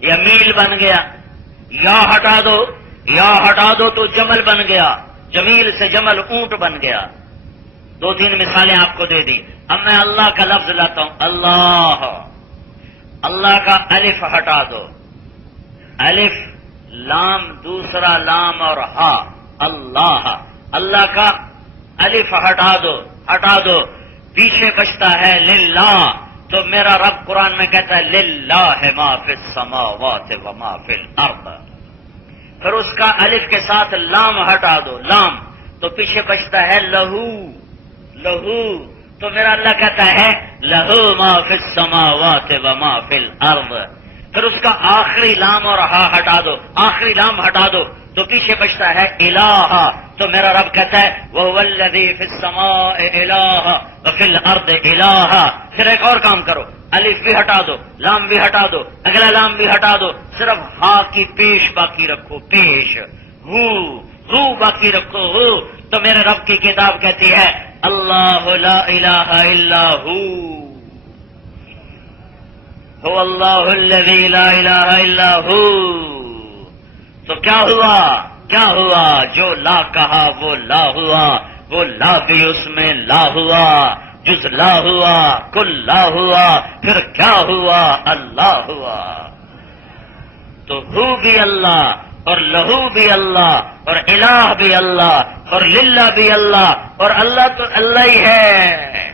یا میل بن گیا. یا ہٹا دو، یا ہٹا دو تو جمل بن گیا. جمیل سے جمل اونٹ بن گیا. 2-3 مثالیں آپ کو دے دی. اب میں اللہ کا لفظ لاتا ہوں. اللہ، اللہ کا الف ہٹا دو، الف لام دوسرا لام اور ہا، اللہ، اللہ کا الف ہٹا دو، پیچھے بچتا ہے للہ. تو میرا رب قرآن میں کہتا ہے للہ ما فی السماوات و ما فی الارض. پھر اس کا الف کے ساتھ لام ہٹا دو، لام، تو پیچھے بچتا ہے لہو، لہو. تو میرا اللہ کہتا ہے لہو ما فی السماوات و ما فی الارض. پھر اس کا آخری لام اور ہا ہٹا دو، آخری لام ہٹا دو، تو پیچھے بچتا ہے الہ. تو میرا رب کہتا ہے وَهُوَ الَّذِي فِي السَّمَاءِ إِلَٰهٌ وَفِي الْأَرْضِ إِلَٰهٌ. پھر ایک اور کام کرو، الف بھی ہٹا دو، لام بھی ہٹا دو، اگلا لام بھی ہٹا دو، صرف ہا کی پیش باقی رکھو، پیش، ہو باقی رکھو، ہو. تو میرے رب کی کتاب کہتی ہے اللہ لا الہ الا هو اللہ الذی لا الہ الا ہو. تو کیا ہوا؟ جو لا کہا وہ لا ہوا، وہ لا بھی اس میں لا ہوا، جز لا ہوا، کل لا ہوا، پھر کیا ہوا؟ اللہ ہوا. تو ہو بھی اللہ، اور لہو بھی اللہ، اور الہ بھی اللہ، اور للہ بھی اللہ، اور اللہ تو اللہ ہی ہے.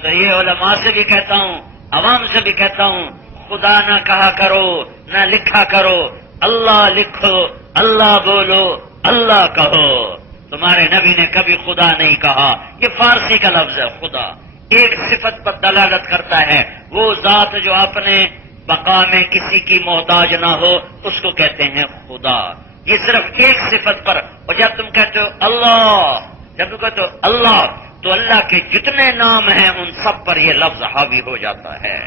تو یہ علماء سے بھی کہتا ہوں، عوام سے بھی کہتا ہوں، خدا نہ کہا کرو، نہ لکھا کرو، اللہ لکھو، اللہ بولو، اللہ کہو. تمہارے نبی نے کبھی خدا نہیں کہا. یہ فارسی کا لفظ ہے خدا، ایک صفت پر دلالت کرتا ہے. وہ ذات جو اپنے بقا میں کسی کی محتاج نہ ہو اس کو کہتے ہیں خدا. یہ صرف ایک صفت پر. اور جب تم کہتے ہو اللہ، جب تم کہتے ہو اللہ، تو اللہ کے جتنے نام ہیں ان سب پر یہ لفظ حاوی ہو جاتا ہے.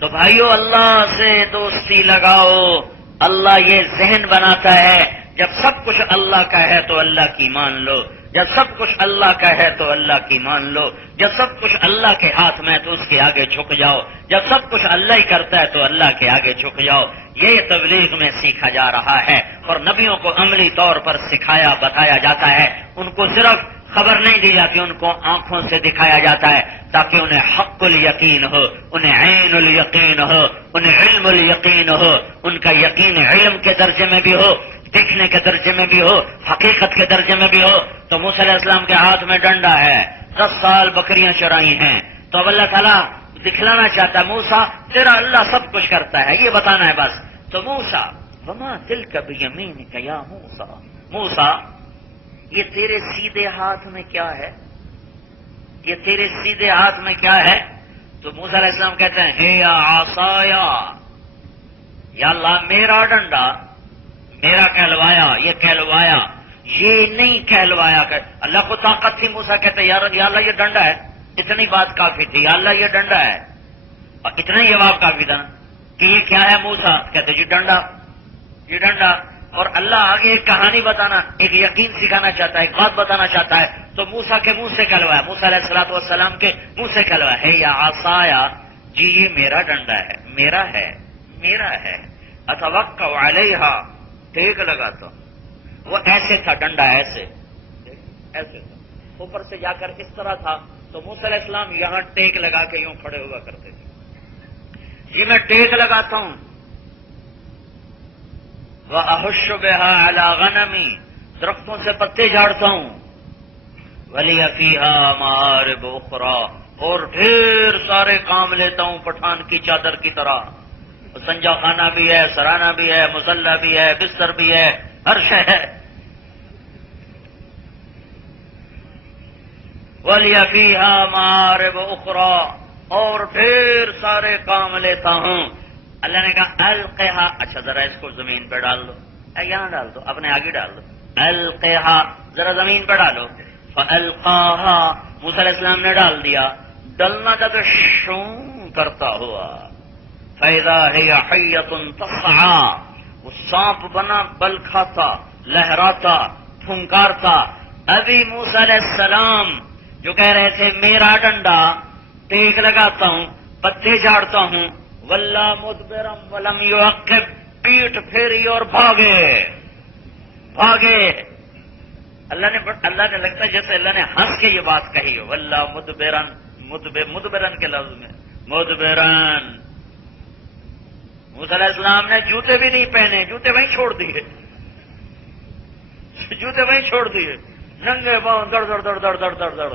تو بھائیو اللہ سے دوستی لگاؤ. اللہ یہ ذہن بناتا ہے جب سب کچھ اللہ کا ہے تو اللہ کی مان لو، جب سب کچھ اللہ کا ہے تو اللہ کی مان لو، جب سب کچھ اللہ کے ہاتھ میں ہے تو اس کے آگے جھک جاؤ، جب سب کچھ اللہ ہی کرتا ہے تو اللہ کے آگے جھک جاؤ. یہ تبلیغ میں سیکھا جا رہا ہے اور نبیوں کو عملی طور پر سکھایا بتایا جاتا ہے. ان کو صرف خبر نہیں دی جاتی، ان کو آنکھوں سے دکھایا جاتا ہے تاکہ انہیں حق الیقین ہو، انہیں عین الیقین ہو، انہیں علم الیقین ہو. ان کا یقین علم کے درجے میں بھی ہو، دیکھنے کے درجے میں بھی ہو، حقیقت کے درجے میں بھی ہو. تو موسیٰ علیہ السلام کے ہاتھ میں ڈنڈا ہے، 10 سال بکریاں چرائی ہیں. تو اب اللہ تعالیٰ دکھلانا چاہتا ہے موسیٰ تیرا اللہ سب کچھ کرتا ہے، یہ بتانا ہے بس. تو موسیٰ وما تلک بیمینک یا موسیٰ، موسیٰ یہ تیرے سیدھے ہاتھ میں کیا ہے؟ یہ تیرے سیدھے ہاتھ میں کیا ہے؟ تو موسیٰ علیہ السلام کہتے ہیں ہے یا عصایا، یا اللہ میرا ڈنڈا، میرا کہلوایا، یہ کہلوایا، یہ نہیں کہلوایا. اللہ کو طاقت تھی. موسیٰ کہتے ہیں یا اللہ یہ ڈنڈا ہے. اتنی بات کافی تھی، یا اللہ یہ ڈنڈا ہے، اور اتنا ہی جواب کافی تھا کہ یہ کیا ہے. موسیٰ کہتے جی ڈنڈا، یہ ڈنڈا. اور اللہ آگے ایک کہانی بتانا، ایک یقین سکھانا چاہتا ہے، ایک بات بتانا چاہتا ہے. تو موسیٰ کے منہ سے کہلوایا، موسیٰ علیہ السلام کے منہ سے کہلوایا ہے یا عصایا، جی یہ میرا ڈنڈا ہے، میرا ہے، میرا ہے. اتوکل علیہا، ٹیک لگاتا ہوں. وہ ایسے تھا ڈنڈا، ایسے ایسے تھا، اوپر سے جا کر اس طرح تھا. تو موسیٰ علیہ السلام یہاں ٹیک لگا کے یوں کھڑے ہوا کرتے تھے. جی میں ٹیک لگاتا ہوں. وَأَحُشُّ بِهَا عَلَى غَنَمِي، درختوں سے پتے جھاڑتا ہوں. وَلِيَ فِيهَا مَآرِبُ أُخْرَى، اور ڈھیر سارے کام لیتا ہوں پٹھان کی چادر کی طرح. سنجا خانہ بھی ہے، سرانہ بھی ہے، مزلہ بھی ہے، بستر بھی ہے، ہر شے ہے. وَلِيَ فِيهَا مَآرِبُ أُخْرَى، اور ڈھیر سارے کام لیتا ہوں. اللہ نے کہا القیہا، اچھا ذرا اس کو زمین پہ ڈال دو، یہاں ڈال دو، اپنے آگے ڈال دو. القیہا، ذرا زمین پہ ڈالو. فالقاہا، موسیٰ علیہ السلام نے ڈال دیا. ڈلنا جب شوں کرتا ہوا، فَإِذَا هِيَ حَيَّةٌ تَسْعَىٰ، وہ سانپ بنا، بل کھاتا، لہراتا، پھنکارتا. ابھی موسیٰ علیہ السلام جو کہہ رہے تھے میرا ڈنڈا، ٹیک لگاتا ہوں، پتے جھاڑتا ہوں، وَلَّا مُدْبِرًا وَلَمْ يُعَقِّبْ، پیٹ پھیری اور بھاگے. اللہ نے لگتا ہے جیسے اللہ نے ہنس کے یہ بات کہی ہو، واللہ مدبرن کے لفظ میں مدبرن. موسیٰ علیہ السلام نے جوتے بھی نہیں پہنے، جوتے وہیں چھوڑ دیے، جوتے وہیں چھوڑ دیے، ننگے پاؤں دڑ دڑ دڑ دڑ دڑ دڑ دڑ.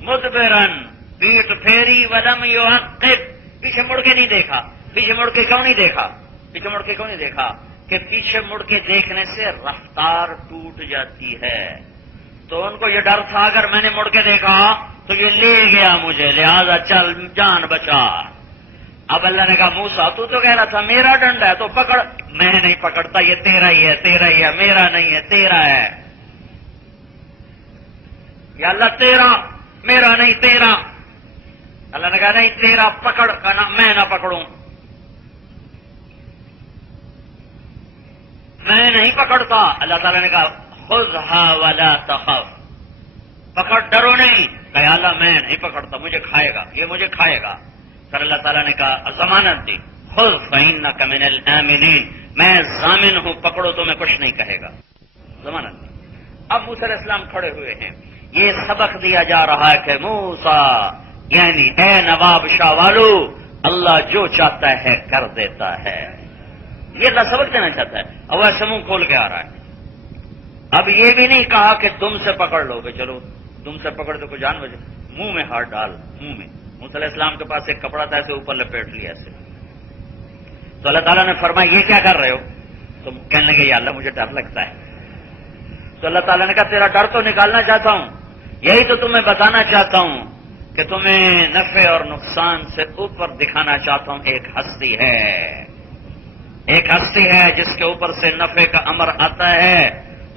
مدبرن، پیٹ پھیری، ولم یعقب، پیچھے مڑ کے نہیں دیکھا. پیچھے مڑ کے کیوں نہیں دیکھا؟ پیچھے مڑ کے کیوں نہیں دیکھا؟ کہ پیچھے مڑ کے دیکھنے سے رفتار ٹوٹ جاتی ہے. تو ان کو یہ ڈر تھا اگر میں نے مڑ کے دیکھا تو یہ لے گیا مجھے، لہذا چل جان بچا. اب اللہ نے کہا موسیٰ تو کہہ رہا تھا میرا ڈنڈا ہے تو پکڑ. میں نہیں پکڑتا، یہ تیرا ہی ہے، تیرا ہی ہے، میرا نہیں ہے، تیرا ہے. یا اللہ تیرا، میرا نہیں تیرا. اللہ نے کہا نہیں تیرا، پکڑ، کہنا میں نہ پکڑوں. میں نہیں پکڑتا. اللہ تعالیٰ نے کہا خذھا ولا تخف، پکڑ ڈرو نہیں. کہ اللہ میں نہیں پکڑتا، مجھے کھائے گا، یہ مجھے کھائے گا. پھر اللہ تعالیٰ نے کہا ضمانت دی، خذ فإنک من الآمنین، میں ضامن ہوں، پکڑو تو میں کچھ نہیں کہے گا. ضمانت دی. اب موسیٰ علیہ السلام کھڑے ہوئے ہیں. یہ سبق دیا جا رہا ہے کہ موسیٰ یعنی اے نواب شاہ والو، اللہ جو چاہتا ہے کر دیتا ہے. یہ اللہ سبق دینا چاہتا ہے. اب ایسے منہ کھول کے آ رہا ہے. اب یہ بھی نہیں کہا کہ تم سے پکڑ لو گے، چلو تم سے پکڑ تو کوئی جان بچے. منہ میں ہاتھ ڈال، منہ میں. موسیٰ علیہ السلام کے پاس ایک کپڑا تھا، ایسے اوپر لپیٹ لیا ایسے. تو اللہ تعالیٰ نے فرمایا یہ کیا کر رہے ہو؟ تم کہنے لگے یا اللہ مجھے ڈر لگتا ہے. تو اللہ تعالیٰ نے کہا تیرا ڈر تو نکالنا چاہتا ہوں، یہی تو تمہیں بتانا چاہتا ہوں کہ تمہیں نفع اور نقصان سے اوپر دکھانا چاہتا ہوں. ایک ہستی ہے، ایک ہستی ہے جس کے اوپر سے نفع کا امر آتا ہے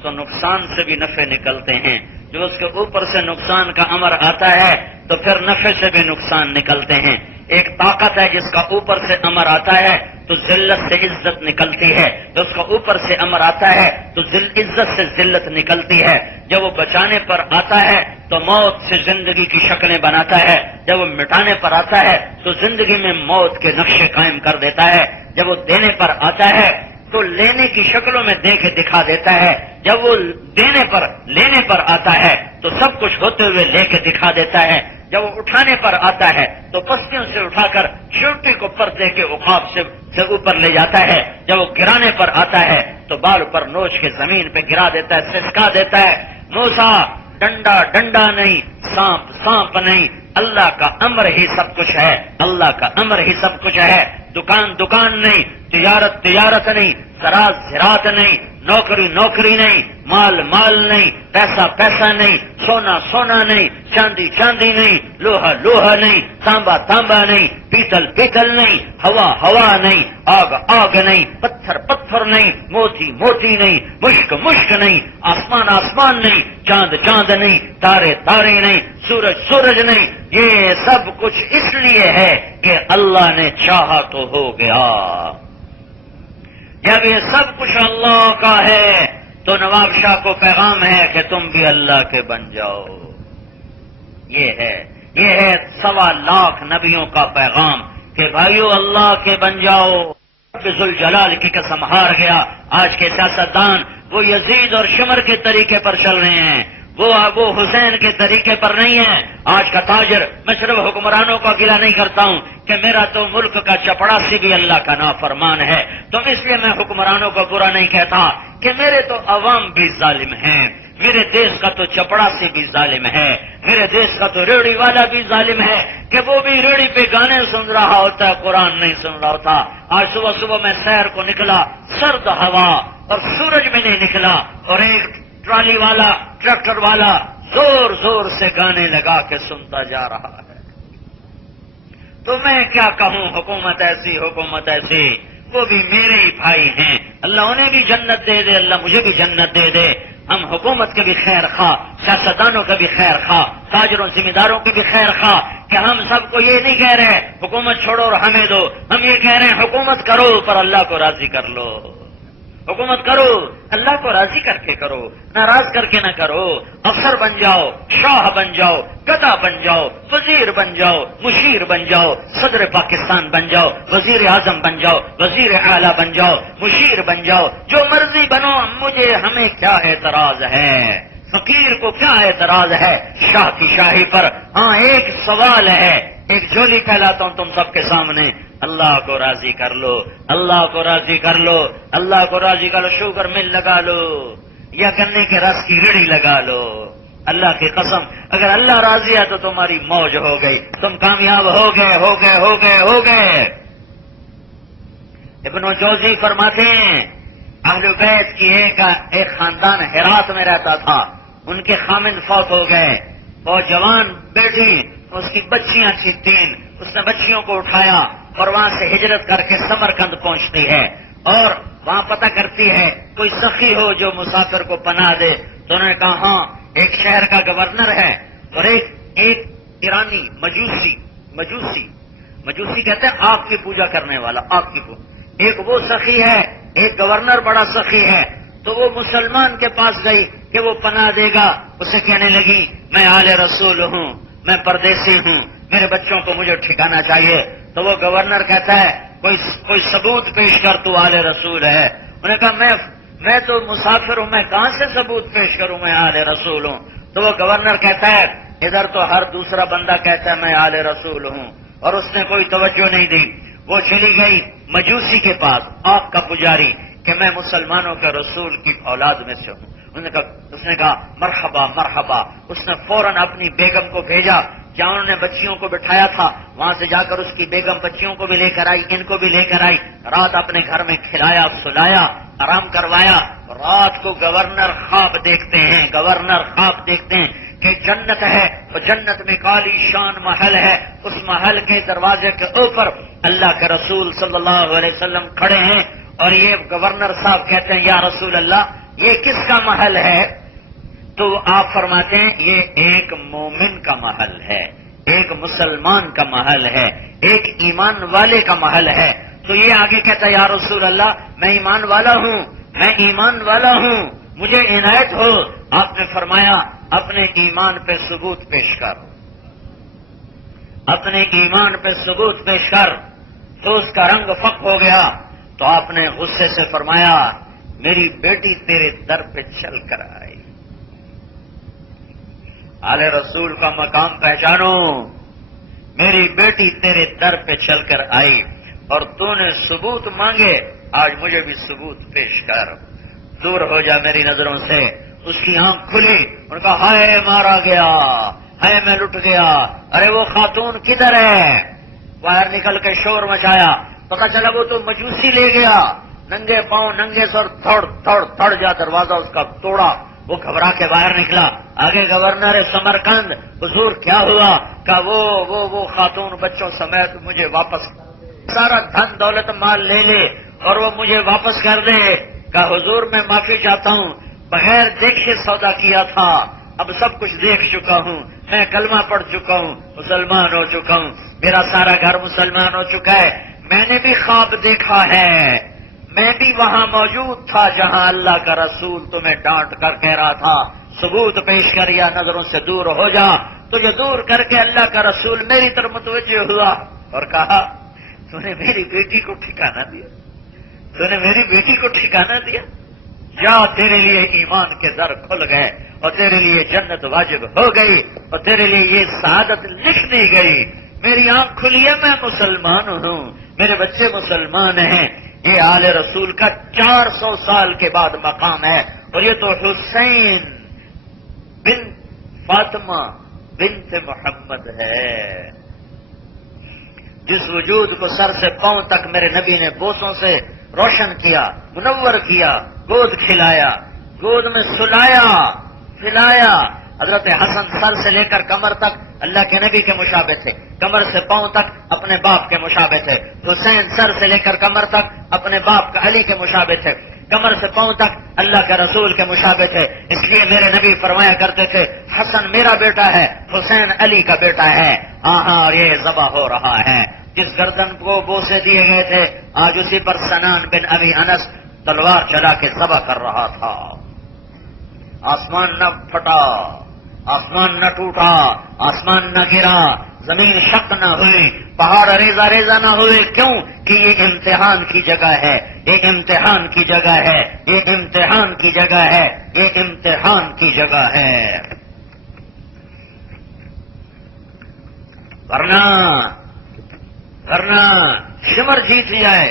تو نقصان سے بھی نفع نکلتے ہیں. جو اس کے اوپر سے نقصان کا امر آتا ہے تو پھر نفع سے بھی نقصان نکلتے ہیں. ایک طاقت ہے جس کا اوپر سے امر آتا ہے تو ذلت سے عزت نکلتی ہے. جو اس کا اوپر سے امر آتا ہے تو عزت سے ذلت نکلتی ہے. جب وہ بچانے پر آتا ہے تو موت سے زندگی کی شکلیں بناتا ہے. جب وہ مٹانے پر آتا ہے تو زندگی میں موت کے نقشے قائم کر دیتا ہے. جب وہ دینے پر آتا ہے تو لینے کی شکلوں میں دے کے دکھا دیتا ہے. جب وہ دینے پر لینے پر آتا ہے تو سب کچھ ہوتے ہوئے لے کے دکھا دیتا ہے. جب وہ اٹھانے پر آتا ہے تو پستیوں سے اٹھا کر چوٹی کو پر دے کے عقاب سے اوپر لے جاتا ہے. جب وہ گرانے پر آتا ہے تو بال پر نوچ کے زمین پہ گرا دیتا ہے، سسکا دیتا ہے. موسیٰ ڈنڈا ڈنڈا نہیں، سانپ سانپ نہیں، اللہ کا امر ہی سب کچھ ہے. اللہ کا امر ہی سب کچھ ہے. دکان دکان نہیں، تجارت تجارت نہیں، زراعت زراعت نہیں، نوکری نوکری نہیں، مال مال نہیں، پیسہ پیسہ نہیں، سونا سونا نہیں، چاندی چاندی نہیں، لوہا لوہا نہیں، تانبا تانبا نہیں، پیتل پیتل نہیں، ہوا ہوا نہیں، آگ آگ نہیں، پتھر پتھر نہیں، موتی موتی نہیں، مشک مشک نہیں، آسمان آسمان نہیں، چاند چاند نہیں، تارے تارے نہیں، سورج سورج نہیں. یہ سب کچھ اس لیے ہے کہ اللہ نے چاہا تو ہو گیا. جب یہ سب کچھ اللہ کا ہے تو نواب شاہ کو پیغام ہے کہ تم بھی اللہ کے بن جاؤ. یہ ہے 1.25 لاکھ نبیوں کا پیغام کہ بھائیو اللہ کے بن جاؤ. ذوالجلال کی قسم ہار گیا. آج کے سیاستدان وہ یزید اور شمر کے طریقے پر چل رہے ہیں، وہ حسین کے طریقے پر نہیں ہے. آج کا تاجر، میں صرف حکمرانوں کا گلہ نہیں کرتا ہوں کہ میرا تو ملک کا چپڑاسی بھی اللہ کا نافرمان ہے، تو اس لیے میں حکمرانوں کو برا نہیں کہتا کہ میرے تو عوام بھی ظالم ہیں، میرے دیش کا تو چپڑاسی بھی ظالم ہے، میرے دیش کا تو ریڑھی والا بھی ظالم ہے کہ وہ بھی ریڑھی پہ گانے سن رہا ہوتا ہے، قرآن نہیں سن رہا ہوتا. آج صبح صبح میں سیر کو نکلا، سرد ہوا اور سورج میں نہیں نکلا، اور ایک ٹرالی والا ٹریکٹر والا زور زور سے گانے لگا کے سنتا جا رہا ہے. تو میں کیا کہوں، حکومت ایسی حکومت ایسی. وہ بھی میرے ہی بھائی ہیں، اللہ انہیں بھی جنت دے دے، اللہ مجھے بھی جنت دے دے. ہم حکومت کے بھی خیر خواہ، سیاستدانوں کا بھی خیر خواہ، تاجروں ذمہ داروں کے بھی خیر خواہ کہ ہم سب کو یہ نہیں کہہ رہے حکومت چھوڑو اور ہمیں دو، ہم یہ کہہ رہے ہیں حکومت کرو پر اللہ کو راضی کر لو. حکومت کرو اللہ کو راضی کر کے کرو، ناراض کر کے نہ کرو۔ افسر بن جاؤ، شاہ بن جاؤ، گدا بن جاؤ، وزیر بن جاؤ، مشیر بن جاؤ، صدر پاکستان بن جاؤ، وزیر اعظم بن جاؤ، وزیر اعلیٰ بن جاؤ، مشیر بن جاؤ، جو مرضی بنو، ہمیں کیا اعتراض ہے؟ فقیر کو کیا اعتراض ہے شاہ کی شاہی پر؟ ہاں ایک سوال ہے، ایک جولی پھیلاتا ہوں تم سب کے سامنے، اللہ کو راضی کر لو، اللہ کو راضی کر لو، اللہ کو راضی کر لو، شوگر مل لگا لو یا گنے کے رس کی ریڑھی لگا لو، اللہ کی قسم اگر اللہ راضی ہے تو تمہاری موج ہو گئی، تم کامیاب ہو گئے ہو گئے ہو گئے ہو گئے۔ ابن جوزی فرماتے ہیں اہل بیت کی ایک خاندان ہرات میں رہتا تھا، ان کے خامند فوت ہو گئے، اور جوان بیٹی اس کی بچیاں تھی 3، اس نے بچیوں کو اٹھایا اور وہاں سے ہجرت کر کے سمرقند پہنچتی ہے اور وہاں پتہ کرتی ہے کوئی سخی ہو جو مسافر کو پناہ دے، تو انہوں نے کہا ہاں ایک شہر کا گورنر ہے اور ایک ایرانی مجوسی کہتے ہیں آگ کی پوجا کرنے والا، آگ کی پوجا، ایک وہ سخی ہے، ایک گورنر بڑا سخی ہے، تو وہ مسلمان کے پاس گئی کہ وہ پناہ دے گا، اسے کہنے لگی میں آل رسول ہوں، میں پردیسی ہوں، میرے بچوں کو مجھے ٹھکانا چاہیے، تو وہ گورنر کہتا ہے کوئی ثبوت پیش کر تو آل رسول ہے، انہوں نے کہا میں تو مسافر ہوں، میں کہاں سے ثبوت پیش کروں، میں آل رسول ہوں، تو وہ گورنر کہتا ہے ادھر تو ہر دوسرا بندہ کہتا ہے میں آل رسول ہوں، اور اس نے کوئی توجہ نہیں دی، وہ چلی گئی مجوسی کے پاس، آگ کا پجاری، کہ میں مسلمانوں کے رسول کی اولاد میں سے ہوں، اس نے کہا مرحبا مرحبا، اس نے فوراً اپنی بیگم کو بھیجا، جہاں انہوں نے بچیوں کو بٹھایا تھا وہاں سے جا کر اس کی بیگم بچیوں کو بھی لے کر آئی، ان کو بھی لے کر آئی، رات اپنے گھر میں کھلایا سلایا آرام کروایا، رات کو گورنر خواب دیکھتے ہیں کہ جنت ہے، اور جنت میں کالی شان محل ہے، اس محل کے دروازے کے اوپر اللہ کے رسول صلی اللہ علیہ وسلم کھڑے ہیں، اور یہ گورنر صاحب کہتے ہیں یا رسول اللہ یہ کس کا محل ہے؟ تو آپ فرماتے ہیں یہ ایک مومن کا محل ہے، ایک مسلمان کا محل ہے، ایک ایمان والے کا محل ہے۔ تو یہ آگے کہتا ہے یا رسول اللہ میں ایمان والا ہوں، مجھے عنایت ہو۔ آپ نے فرمایا اپنے ایمان پہ ثبوت پیش کر، اپنے ایمان پہ ثبوت پیش کر، تو اس کا رنگ فق ہو گیا، تو آپ نے غصے سے فرمایا میری بیٹی تیرے در پہ چل کر آئی، آل رسول کا مقام پہچانو، میری بیٹی تیرے در پہ چل کر آئی اور تو نے ثبوت مانگے، آج مجھے بھی ثبوت پیش کر، دور ہو جا میری نظروں سے۔ اس کی آنکھ کھلی، ان کا ہائے مارا گیا، ہائے میں لٹ گیا، ارے وہ خاتون کدھر ہے؟ باہر نکل کے شور مچایا، پتا چلا وہ تو مجوسی لے گیا، ننگے پاؤں ننگے سر تھڑ جا دروازہ اس کا توڑا، وہ گھبرا کے باہر نکلا، آگے گورنر سمرقند حضور کیا ہوا؟ کہا وہ خاتون بچوں سمیت مجھے واپس، سارا دھن دولت مال لے لے اور وہ مجھے واپس کر دے۔ کہا حضور میں معافی چاہتا ہوں، بغیر دیکھے سودا کیا تھا، اب سب کچھ دیکھ چکا ہوں، میں کلمہ پڑھ چکا ہوں، مسلمان ہو چکا ہوں، میرا سارا گھر مسلمان ہو چکا ہے، میں نے بھی خواب دیکھا ہے، میں بھی وہاں موجود تھا جہاں اللہ کا رسول تمہیں ڈانٹ کر کہہ رہا تھا ثبوت پیش کر یا نظروں سے دور ہو جا، تو یہ دور کر کے اللہ کا رسول میری طرف متوجہ ہوا اور کہا تو نے میری بیٹی کو ٹھکانہ دیا، یا تیرے لیے ایمان کے در کھل گئے اور تیرے لیے جنت واجب ہو گئی اور تیرے لیے یہ سعادت لکھ دی گئی، میری آنکھ کھلی ہے، میں مسلمان ہوں، میرے بچے مسلمان ہیں۔ یہ آل رسول کا 400 سال کے بعد مقام ہے، اور یہ تو حسین بن فاطمہ بنت محمد ہے، جس وجود کو سر سے پاؤں تک میرے نبی نے بوسوں سے روشن کیا، منور کیا، گود کھلایا، گود میں سلایا پلایا۔ حضرت حسن سر سے لے کر کمر تک اللہ کے نبی کے مشابہ تھے، کمر سے پاؤں تک اپنے باپ کے مشابہ تھے۔ حسین سر سے لے کر کمر تک اپنے باپ کا علی کے مشابہ تھے، کمر سے پاؤں تک اللہ کے رسول کے مشابہ تھے۔ اس لیے میرے نبی فرمایا کرتے تھے حسن میرا بیٹا ہے، حسین علی کا بیٹا ہے۔ اور یہ ذبح ہو رہا ہے، جس گردن کو بوسے دیے گئے تھے آج اسی پر سنان بن ابی انس تلوار چلا کے ذبح کر رہا تھا۔ آسمان نہ پھٹا، آسمان نہ ٹوٹا، آسمان نہ گرا، زمین شق نہ ہوئی، پہاڑ ریزہ ریزہ نہ ہوئے۔ کیوں؟ کہ یہ امتحان کی جگہ ہے، یہ امتحان کی جگہ ہے، یہ امتحان کی جگہ ہے، یہ امتحان کی جگہ ہے۔ ورنہ شمر جیت جائے،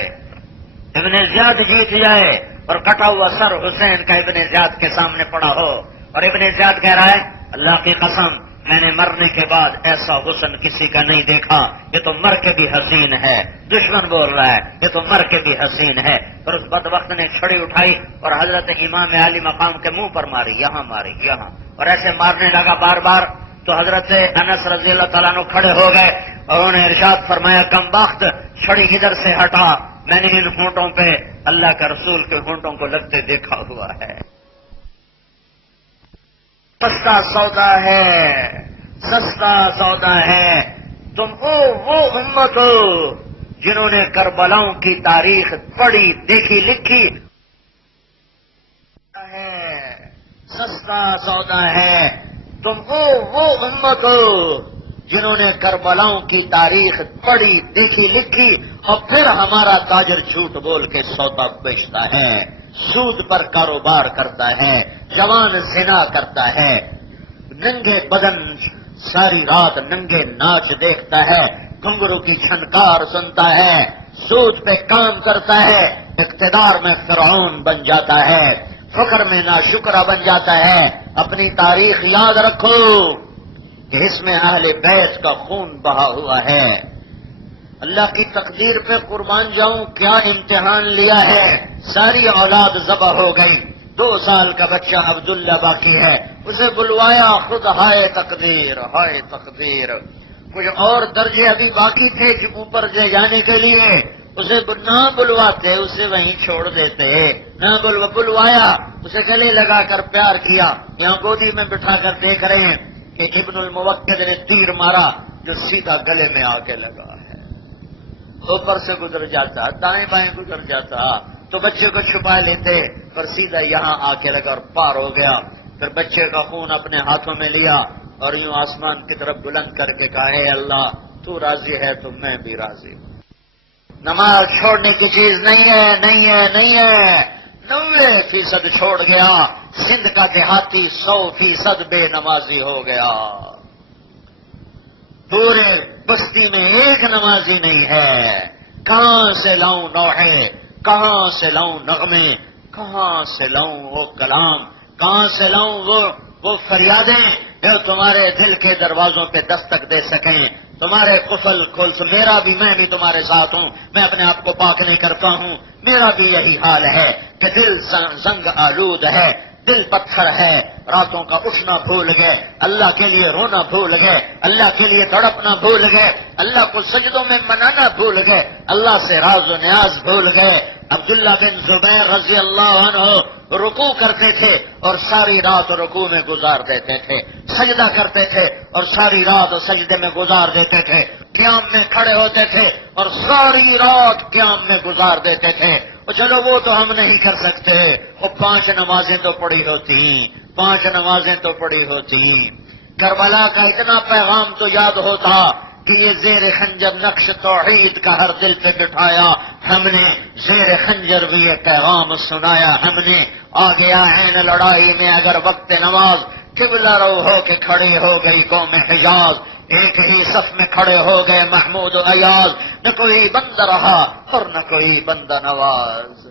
ابن زیاد جیت جائے اور کٹا ہوا سر حسین کا ابن زیاد کے سامنے پڑا ہو، اور ابن زیاد کہہ رہا ہے اللہ کی قسم میں نے مرنے کے بعد ایسا حسن کسی کا نہیں دیکھا، یہ تو مر کے بھی حسین ہے۔ دشمن بول رہا ہے یہ تو مر کے بھی حسین ہے۔ اور اس بدبخت نے چھڑی اٹھائی اور حضرت امام علی مقام کے منہ پر ماری، یہاں ماری، یہاں، اور ایسے مارنے لگا بار بار۔ تو حضرت انس رضی اللہ تعالیٰ عنہ کھڑے ہو گئے اور انہوں نے ارشاد فرمایا کم بخت چھڑی ادھر سے ہٹا، میں نے ان ہونٹوں پہ اللہ کے رسول کے ہونٹوں کو لگتے دیکھا ہوا ہے۔ سستا سودا ہے، سستا سودا ہے۔ تم وہ امت ہو جنہوں نے کربلاؤں کی تاریخ پڑھی، دیکھی، لکھی ہے، سستا سودا ہے۔ تم وہ امت ہو جنہوں نے کربلاؤں کی تاریخ پڑھی، دیکھی، لکھی، اور پھر ہمارا تاجر جھوٹ بول کے سودا بیچتا ہے، سود پر کاروبار کرتا ہے، جوان زنا کرتا ہے، ننگے بدن ساری رات ننگے ناچ دیکھتا ہے، گھنگرو کی چھنکار سنتا ہے، سود پہ کام کرتا ہے، اقتدار میں فرعون بن جاتا ہے، فقر میں ناشکرا بن جاتا ہے۔ اپنی تاریخ یاد رکھو کہ اس میں اہل بیت کا خون بہا ہوا ہے۔ اللہ کی تقدیر پہ قربان جاؤں کیا امتحان لیا ہے، ساری اولاد ذبح ہو گئی، 2 سال کا بچہ عبداللہ باقی ہے، اسے بلوایا، خود ہائے تقدیر، ہائے تقدیر۔ کچھ اور درجے ابھی باقی تھے کہ اوپر جانے کے لیے، اسے نہ بلواتے، اسے وہیں چھوڑ دیتے، نہ بلوایا، اسے گلے لگا کر پیار کیا۔ یہاں گودی میں بٹھا کر دیکھ رہے ہیں کہ ابن الموقد نے تیر مارا جو سیدھا گلے میں آ کے لگا ہے، اوپر سے گزر جاتا، دائیں بائیں گزر جاتا تو بچے کو چھپا لیتے، پر سیدھا یہاں آ کے لگا اور پار ہو گیا۔ پھر بچے کا خون اپنے ہاتھوں میں لیا اور یوں آسمان کی طرف بلند کر کے کہا اے اللہ تو راضی ہے تو میں بھی راضی ہوں۔ نماز چھوڑنے کی چیز نہیں ہے، نہیں ہے، نہیں ہے۔ 90% چھوڑ گیا، سندھ کا دیہاتی 100% بے نمازی ہو گیا، پورے بستی میں ایک نمازی نہیں ہے۔ کہاں سے لاؤں نوحے، کہاں سے لاؤں نغمے، کہاں سے لاؤں وہ کلام، کہاں سے لاؤں وہ فریادیں جو تمہارے دل کے دروازوں پہ دستک دے سکیں، تمہارے قفل کھول سے۔ میں بھی تمہارے ساتھ ہوں، میں اپنے آپ کو پاک نہیں کرتا ہوں، میرا بھی یہی حال ہے کہ دل زنگ آلود ہے، دل پتھر ہے، راتوں کا اٹھنا بھول گئے، اللہ کے لیے رونا بھول گئے، اللہ کے لیے تڑپنا بھول گئے، اللہ کو سجدوں میں منانا بھول گئے، اللہ سے راز و نیاز بھول گئے۔ عبداللہ بن زبیر رضی اللہ عنہ رکوع کرتے تھے اور ساری رات رکوع میں گزار دیتے تھے، سجدہ کرتے تھے اور ساری رات سجدے میں گزار دیتے تھے، قیام میں کھڑے ہوتے تھے اور ساری رات قیام میں گزار دیتے تھے۔ چلو وہ تو ہم نہیں کر سکتے، وہ 5 نمازیں تو پڑھی ہوتی، 5 نمازیں تو پڑھی ہوتی۔ کربلا کا اتنا پیغام تو یاد ہوتا کہ یہ زیر خنجر نقش توحید کا ہر دل پہ بٹھایا ہم نے، زیر خنجر بھی یہ پیغام سنایا ہم نے۔ آ گیا عین لڑائی میں اگر وقت نماز، قبلہ رو ہو کے کھڑی ہو گئی قوم حجاز، ایک ہی صف میں کھڑے ہو گئے محمود و ایاز، نہ کوئی بندہ رہا اور نہ کوئی بندہ نواز۔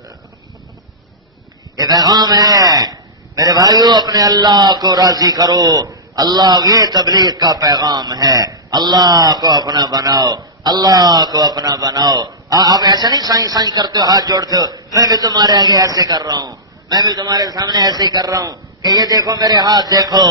یہ پیغام ہے میرے بھائیو، اپنے اللہ کو راضی کرو، اللہ یہ تبلیغ کا پیغام ہے، اللہ کو اپنا بناؤ، اللہ کو اپنا بناؤ۔ آپ ایسا نہیں سائیں سائیں کرتے ہو، ہاتھ جوڑتے ہو، میں بھی تمہارے آگے ایسے کر رہا ہوں، میں بھی تمہارے سامنے ایسے ہی کر رہا ہوں کہ یہ دیکھو میرے ہاتھ دیکھو،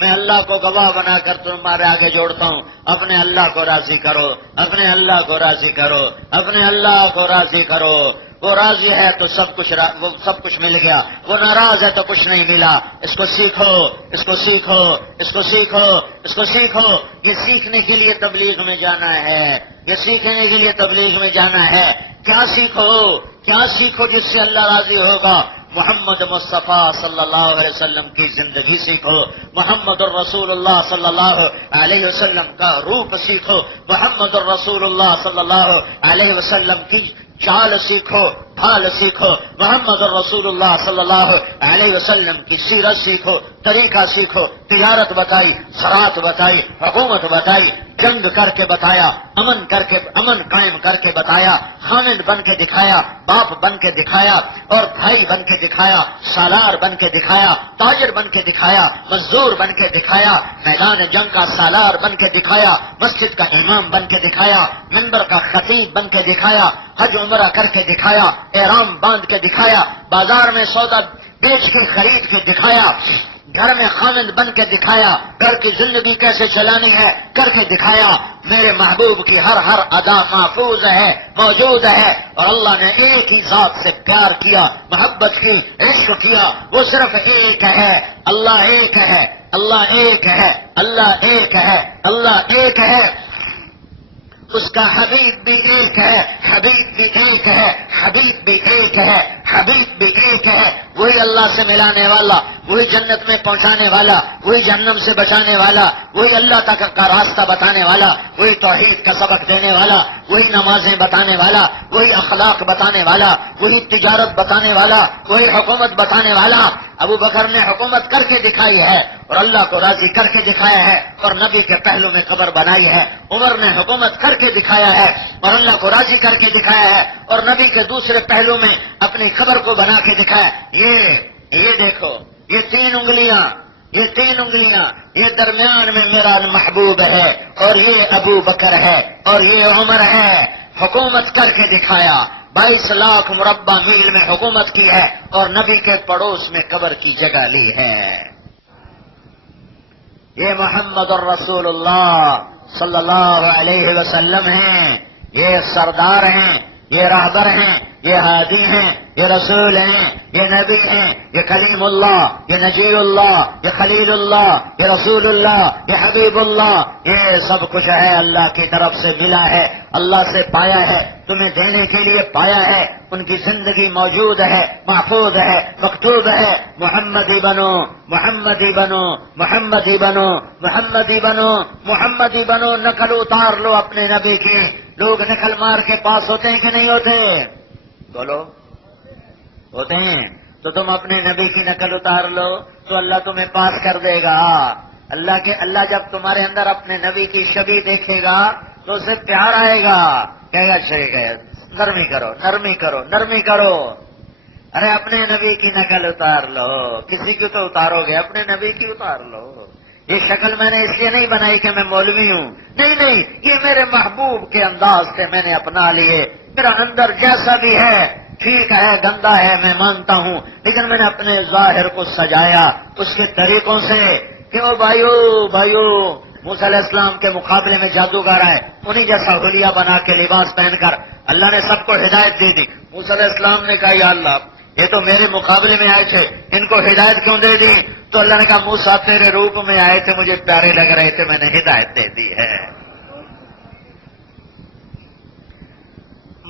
میں اللہ کو گواہ بنا کر تمہارے آگے جوڑتا ہوں۔ اپنے اللہ کو راضی کرو، اپنے اللہ کو راضی کرو، اپنے اللہ کو راضی کرو۔ وہ راضی ہے تو سب کچھ مل گیا، وہ ناراض ہے تو کچھ نہیں ملا۔ اس کو سیکھو، اس کو سیکھو، اس کو سیکھو، اس کو سیکھو۔ یہ سیکھنے کے لیے تبلیغ میں جانا ہے، یہ سیکھنے کے لیے تبلیغ میں جانا ہے کیا سیکھو جس سے اللہ راضی ہوگا؟ محمد مصطفیٰ صلی اللہ علیہ وسلم کی زندگی سیکھو، محمد الرسول اللہ صلی اللہ علیہ وسلم کا روپ سیکھو، محمد الرسول اللہ صلی اللہ علیہ وسلم کی چال سیکھو، ڈھال سیکھو، محمد الرسول اللہ صلی اللہ علیہ وسلم کی سیرت سیکھو، طریقہ سیکھو۔ تجارت بتائی، زراعت بتائی، حکومت بتائی، جنگ کر کے بتایا، امن قائم کر کے بتایا، خامد بن کے دکھایا، باپ بن کے دکھایا، اور بھائی بن کے دکھایا، سالار بن کے دکھایا، تاجر بن کے دکھایا، مزدور بن کے دکھایا، میدان جنگ کا سالار بن کے دکھایا، مسجد کا امام بن کے دکھایا، منبر کا خطیب بن کے دکھایا، حج عمرہ کر کے دکھایا، احرام باندھ کے دکھایا، بازار میں سودا بیچ کے خرید کے دکھایا، گھر میں خامد بن کے دکھایا، گھر کی زندگی کیسے چلانی ہے کر کے دکھایا۔ میرے محبوب کی ہر ادا محفوظ ہے، موجود ہے، اور اللہ نے ایک ہی ذات سے پیار کیا، محبت کی، عشق کیا، وہ صرف ایک ہے، اللہ ایک ہے، اللہ ایک ہے، اللہ ایک ہے، اللہ ایک ہے۔ اس کا حبیب بھی ایک ہے، حبیب بھی ایک ہے، حبیب بھی ایک ہے، حبیب بھی ایک ہے۔ وہی اللہ سے ملانے والا، وہی جنت میں پہنچانے والا، وہی جہنم سے بچانے والا، وہی اللہ تک کا راستہ بتانے والا، وہی توحید کا سبق دینے والا، وہی نمازیں بتانے والا، وہی اخلاق بتانے والا، وہی تجارت بتانے والا، وہی حکومت بتانے والا۔ ابو بکر نے حکومت کر کے دکھائی ہے اور اللہ کو راضی کر کے دکھایا ہے اور نبی کے پہلو میں قبر بنائی ہے۔ عمر نے حکومت کر کے دکھایا ہے اور اللہ کو راضی کر کے دکھایا ہے اور نبی کے دوسرے پہلو میں اپنی قبر کو بنا کے دکھایا۔ یہ دیکھو، یہ تین انگلیاں، یہ درمیان میں میرا محبوب ہے اور یہ ابو بکر ہے اور یہ عمر ہے۔ حکومت کر کے دکھایا، 22 لاکھ مربع میل میں حکومت کی ہے اور نبی کے پڑوس میں قبر کی جگہ لی ہے۔ یہ محمد الرسول اللہ صلی اللہ علیہ وسلم ہیں، یہ سردار ہیں، یہ راہبر ہیں، یہ ہادی ہیں، یہ رسول ہیں، یہ نبی ہیں، یہ کلیم اللہ، یہ نجی اللہ، یہ خلیل اللہ، یہ رسول اللہ، یہ حبیب اللہ۔ یہ سب کچھ ہے اللہ کی طرف سے ملا ہے، اللہ سے پایا ہے، تمہیں دینے کے لیے پایا ہے۔ ان کی زندگی موجود ہے، محفوظ ہے، مکتوب ہے۔ محمدی بنو، محمدی بنو، محمدی بنو، محمدی بنو، محمدی بنو۔ نقل اتار لو اپنے نبی کی۔ لوگ نقل مار کے پاس ہوتے ہیں کہ نہیں ہوتے؟ بولو، ہوتے ہیں؟ تو تم اپنے نبی کی نقل اتار لو تو اللہ تمہیں پاس کر دے گا۔ اللہ جب تمہارے اندر اپنے نبی کی شبیہ دیکھے گا تو اسے پیار آئے گا، کہے گا ٹھیک ہے، نرمی کرو، نرمی کرو، نرمی کرو۔ ارے اپنے نبی کی نقل اتار لو، کسی کی تو اتارو گے، اپنے نبی کی اتار لو۔ یہ شکل میں نے اس لیے نہیں بنائی کہ میں مولوی ہوں، نہیں، یہ میرے محبوب کے انداز سے میں نے اپنا لیے۔ میرا اندر جیسا بھی ہے، ٹھیک ہے، گندا ہے، میں مانتا ہوں، لیکن میں نے اپنے ظاہر کو سجایا اس کے طریقوں سے۔ کیوں بھائیو، موسیٰ علیہ السلام کے مقابلے میں جادوگر آئے، انہی جیسا حلیہ بنا کے لباس پہن کر اللہ نے سب کو ہدایت دے دی۔ موسیٰ علیہ السلام نے کہا یا اللہ، یہ تو میرے مقابلے میں آئے تھے، ان کو ہدایت کیوں دے دی؟ تو اللہ نے کہا موسیٰ تیرے روپ میں آئے تھے، مجھے پیارے لگ رہے تھے، میں نے ہدایت دے دی ہے۔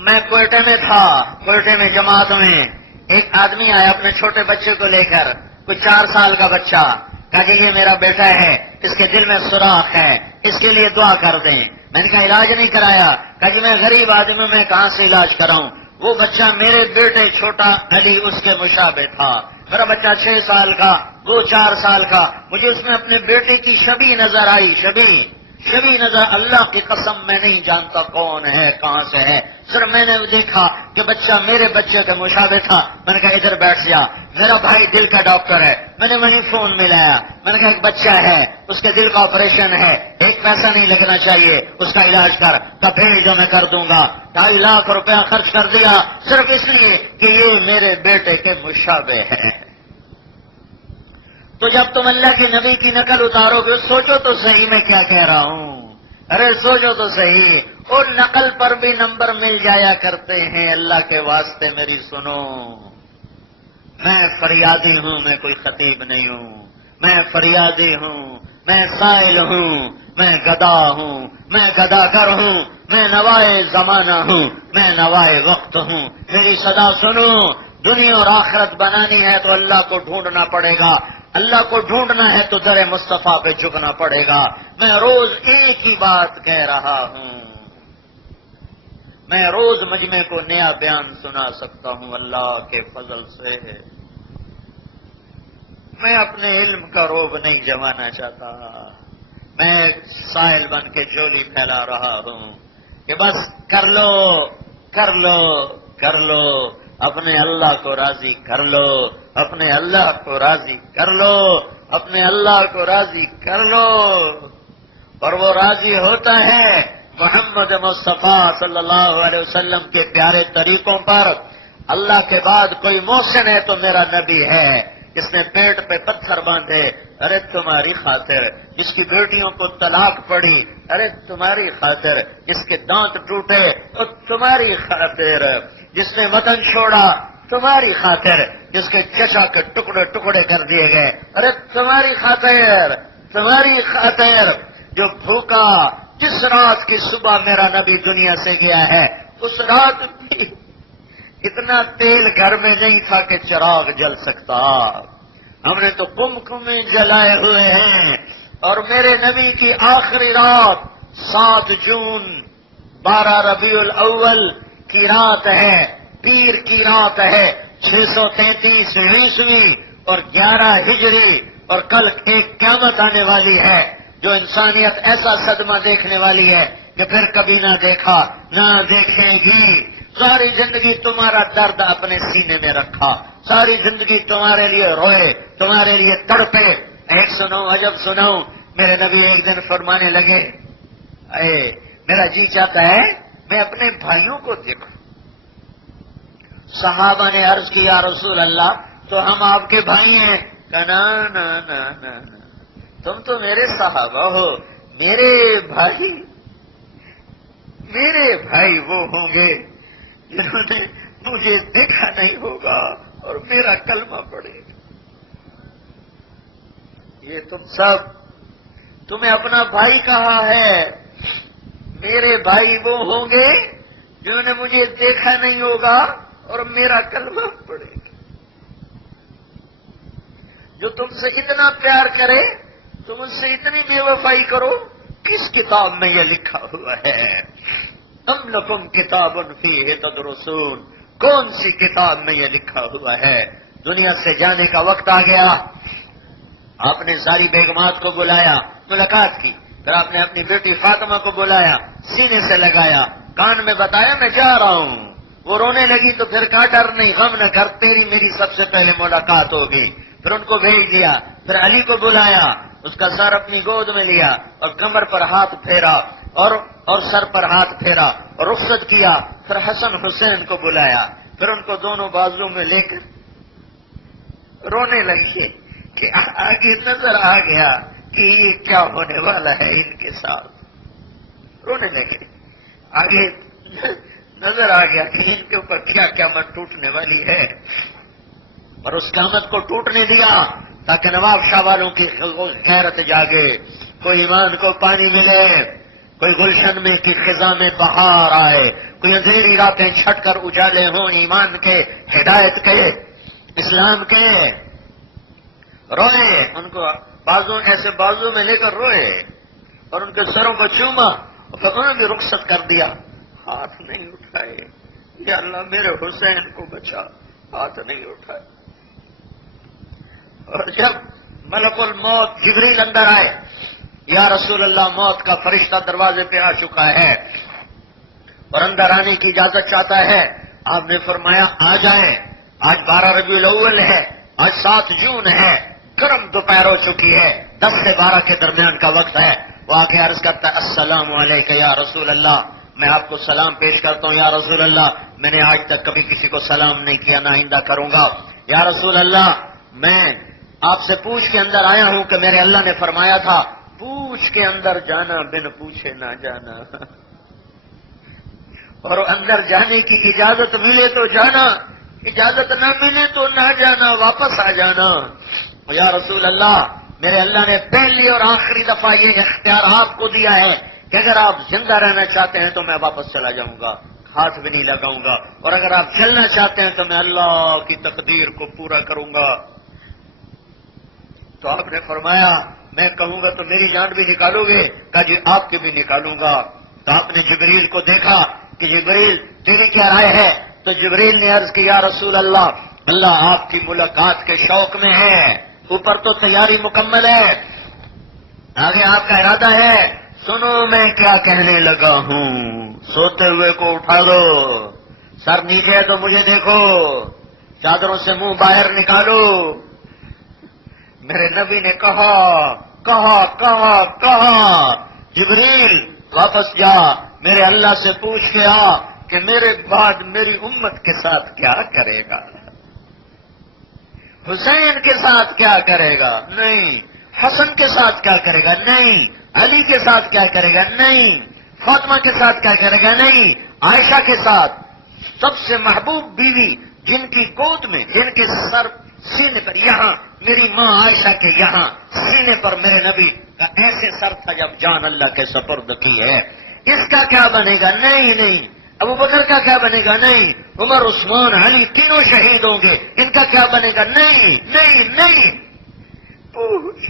میں کوئٹے میں تھا، کوئٹے میں جماعت میں ایک آدمی آیا اپنے چھوٹے بچے کو لے کر، کوئی 4 سال کا بچہ، کہا کہ یہ میرا بیٹا ہے، اس کے دل میں سوراخ ہے، اس کے لیے دعا کر دیں۔ میں نے کہا علاج نہیں کرایا؟ کہا کہ میں غریب آدمی ہوں، میں کہاں سے علاج کراؤں؟ وہ بچہ میرے بیٹے چھوٹا علی اس کے مشابہ تھا، میرا بچہ 6 سال کا، وہ 4 سال کا، مجھے اس میں اپنے بیٹے کی شبیہ نظر آئی، شبیہ نظر۔ اللہ کی قسم میں نہیں جانتا کون ہے، کہاں سے ہے، صرف میں نے دیکھا کہ بچہ میرے بچے کے مشابہ تھا۔ میں نے کہا ادھر بیٹھ جا، میرا بھائی دل کا ڈاکٹر ہے۔ میں نے وہیں فون ملایا، میں نے کہا ایک بچہ ہے، اس کے دل کا آپریشن ہے، 1 پیسہ نہیں لگنا چاہیے، اس کا علاج کر، تب بھیج جو میں کر دوں گا۔ 2.5 لاکھ روپیہ خرچ کر دیا صرف اس لیے کہ یہ میرے بیٹے کے مشابہ ہے۔ تو جب تم اللہ کے نبی کی نقل اتارو گے، سوچو تو صحیح میں کیا کہہ رہا ہوں، ارے سوچو تو صحیح۔ اور نقل پر بھی نمبر مل جایا کرتے ہیں، اللہ کے واسطے میری سنو۔ میں فریادی ہوں، میں کوئی خطیب نہیں ہوں، میں فریادی ہوں، میں سائل ہوں، میں گدا ہوں، میں گداگر ہوں، میں نوائے زمانہ ہوں، میں نوائے وقت ہوں، میری صدا سنو، دنیا اور آخرت بنانی ہے تو اللہ کو ڈھونڈنا پڑے گا، اللہ کو ڈھونڈنا ہے تو در مصطفیٰ پہ جھکنا پڑے گا۔ میں روز ایک ہی بات کہہ رہا ہوں، میں روز مجمع کو نیا بیان سنا سکتا ہوں اللہ کے فضل سے۔ میں اپنے علم کا روب نہیں جمانا چاہتا، میں سائل بن کے جولی پھیلا رہا ہوں کہ بس کر لو کر لو کر لو، اپنے اللہ کو راضی کر لو، اپنے اللہ کو راضی کر لو، اپنے اللہ کو راضی کر لو، اور وہ راضی ہوتا ہے محمد مصطفیٰ صلی اللہ علیہ وسلم کے پیارے طریقوں پر۔ اللہ کے بعد کوئی محسن ہے تو میرا نبی ہے، جس نے پیٹ پہ پتھر باندھے، ارے تمہاری خاطر، جس کی بیٹیوں کو طلاق پڑی، ارے تمہاری خاطر، جس کے دانت ٹوٹے تو تمہاری خاطر، جس نے وطن چھوڑا تمہاری خاطر، جس کے چچا کے ٹکڑے ٹکڑے کر دیے گئے، ارے تمہاری خاطر، تمہاری خاطر، جو بھوکا جس رات کی صبح میرا نبی دنیا سے گیا ہے، اس رات بھی اتنا تیل گھر میں نہیں تھا کہ چراغ جل سکتا، ہم نے تو کمکمے جلائے ہوئے ہیں، اور میرے نبی کی آخری رات 7 جون 12 ربیع الاول کی رات ہے، پیر کی رات ہے، 633 عیسوی اور 11 ہجری، اور کل ایک قیامت آنے والی ہے جو انسانیت ایسا صدمہ دیکھنے والی ہے کہ پھر کبھی نہ دیکھا نہ دیکھے گی۔ ساری زندگی تمہارا درد اپنے سینے میں رکھا، ساری زندگی تمہارے لیے روئے، تمہارے لیے تڑپے۔ ایک سنو عجب سنو، میرے نبی ایک دن فرمانے لگے، اے میرا جی چاہتا ہے میں اپنے بھائیوں کو دیکھوں۔ صحابہ نے عرض کی یا رسول اللہ تو ہم آپ کے بھائی ہیں؟ کہا نا نا نا نا، تم تو میرے صحابہ ہو، میرے بھائی وہ ہوں گے جنہوں نے مجھے دیکھا نہیں ہوگا اور میرا کلمہ پڑھے گا۔ یہ تم سب تمہیں اپنا بھائی کہا ہے، میرے بھائی وہ ہوں گے جنہوں نے مجھے دیکھا نہیں ہوگا اور میرا کلمہ پڑھے گا۔ جو تم سے اتنا پیار کرے تم اس سے اتنی بے وفائی کرو، کس کتاب میں یہ لکھا ہوا ہے؟ ام لکم کتاب فیہ تدرسون، کون سی کتاب میں یہ لکھا ہوا ہے؟ دنیا سے جانے کا وقت آ گیا، آپ نے ساری بیگمات کو بلایا، ملاقات کی، پھر آپ نے اپنی بیٹی فاطمہ کو بلایا، سینے سے لگایا، کان میں بتایا میں جا رہا ہوں۔ وہ رونے لگی تو پھر کہا ڈر نہیں غم نہ کر، تیری میری سب سے پہلے ملاقات ہوگی۔ پھر ان کو بھیج دیا، پھر علی کو بلایا، اس کا سر اپنی گود میں لیا اور کمر پر ہاتھ پھیرا اور سر پر ہاتھ پھیرا اور رخصت کیا۔ پھر حسن حسین کو بلایا، پھر ان کو دونوں بازو میں لے کر رونے لگے کہ آگے نظر آ گیا کہ یہ کیا ہونے والا ہے ان کے ساتھ۔ رونے لگے، آگے نظر آ گیا کہ ان کے اوپر کیا قیامت ٹوٹنے والی ہے، اور اس قیامت کو ٹوٹنے دیا تاکہ نواب شاہ والوں کی غیرت جاگے، کوئی ایمان کو پانی ملے، کوئی گلشن میں کی خزاں میں بہار آئے، کوئی اندھیری راتیں چھٹ کر اجالے ہوں ایمان کے، ہدایت کے، اسلام کے۔ روئے، ان کو ایسے بازو میں لے کر روئے اور ان کے سروں کو چوما، اور انہوں نے بھی رخصت کر دیا، ہاتھ نہیں اٹھائے، یا اللہ میرے حسین کو بچا، ہاتھ نہیں اٹھائے۔ اور جب ملک الموت جبریل اندر آئے، یا رسول اللہ موت کا فرشتہ دروازے پہ آ چکا ہے اور اندر آنے کی اجازت چاہتا ہے، آپ نے فرمایا آ جائیں۔ آج 12 ربیع الاول ہے، آج 7 جون ہے، گرم دوپہر ہو چکی ہے، 10 سے 12 کے درمیان کا وقت ہے۔ وہ آ کے عرض کرتا ہے السلام علیکم یا رسول اللہ، میں آپ کو سلام پیش کرتا ہوں یا رسول اللہ، میں نے آج تک کبھی کسی کو سلام نہیں کیا، نہ آئندہ کروں گا۔ یا رسول اللہ میں آپ سے پوچھ کے اندر آیا ہوں کہ میرے اللہ نے فرمایا تھا پوچھ کے اندر جانا بن پوچھے نہ جانا، اور اندر جانے کی اجازت ملے تو جانا، اجازت نہ ملے تو نہ جانا، واپس آ جانا۔ یا رسول اللہ میرے اللہ نے پہلی اور آخری دفعہ یہ اختیار آپ کو دیا ہے کہ اگر آپ زندہ رہنا چاہتے ہیں تو میں واپس چلا جاؤں گا، ہاتھ بھی نہیں لگاؤں گا، اور اگر آپ چلنا چاہتے ہیں تو میں اللہ کی تقدیر کو پورا کروں گا۔ تو آپ نے فرمایا میں کہوں گا تو میری جان بھی نکالو گے؟ کہا جی آپ کی بھی نکالوں گا۔ تو آپ نے جبریل کو دیکھا کہ جبریل تیری کیا رائے ہے؟ تو جبریل نے عرض کی یا رسول اللہ، اللہ آپ کی ملاقات کے شوق میں ہے، اوپر تو تیاری مکمل ہے، آگے آپ کا ارادہ ہے، سنو میں کیا کہنے لگا ہوں، سوتے ہوئے کو اٹھا دو، سر نیچے ہے تو مجھے دیکھو، چادروں سے منہ باہر نکالو۔ میرے نبی نے کہا جبریل واپس جا، میرے اللہ سے پوچھ کے آ کہ میرے بعد میری امت کے ساتھ کیا کرے گا، حسین کے ساتھ کیا کرے گا؟ نہیں۔ حسن کے ساتھ کیا کرے گا؟ نہیں۔ علی کے ساتھ کیا کرے گا؟ نہیں۔ فاطمہ کے ساتھ کیا کرے گا؟ نہیں۔ عائشہ کے ساتھ، سب سے محبوب بیوی، جن کی گود میں، جن کے سر سینے پر، یہاں میری ماں عائشہ کے یہاں سینے پر میرے نبی کا ایسے سر تھا جب جان اللہ کے سپرد کی ہے، اس کا کیا بنے گا؟ نہیں۔ ابو بکر کا کیا بنے گا؟ نہیں۔ عمر، عثمان، علی تینوں شہید ہوں گے، ان کا کیا بنے گا؟ نہیں۔ پوچھ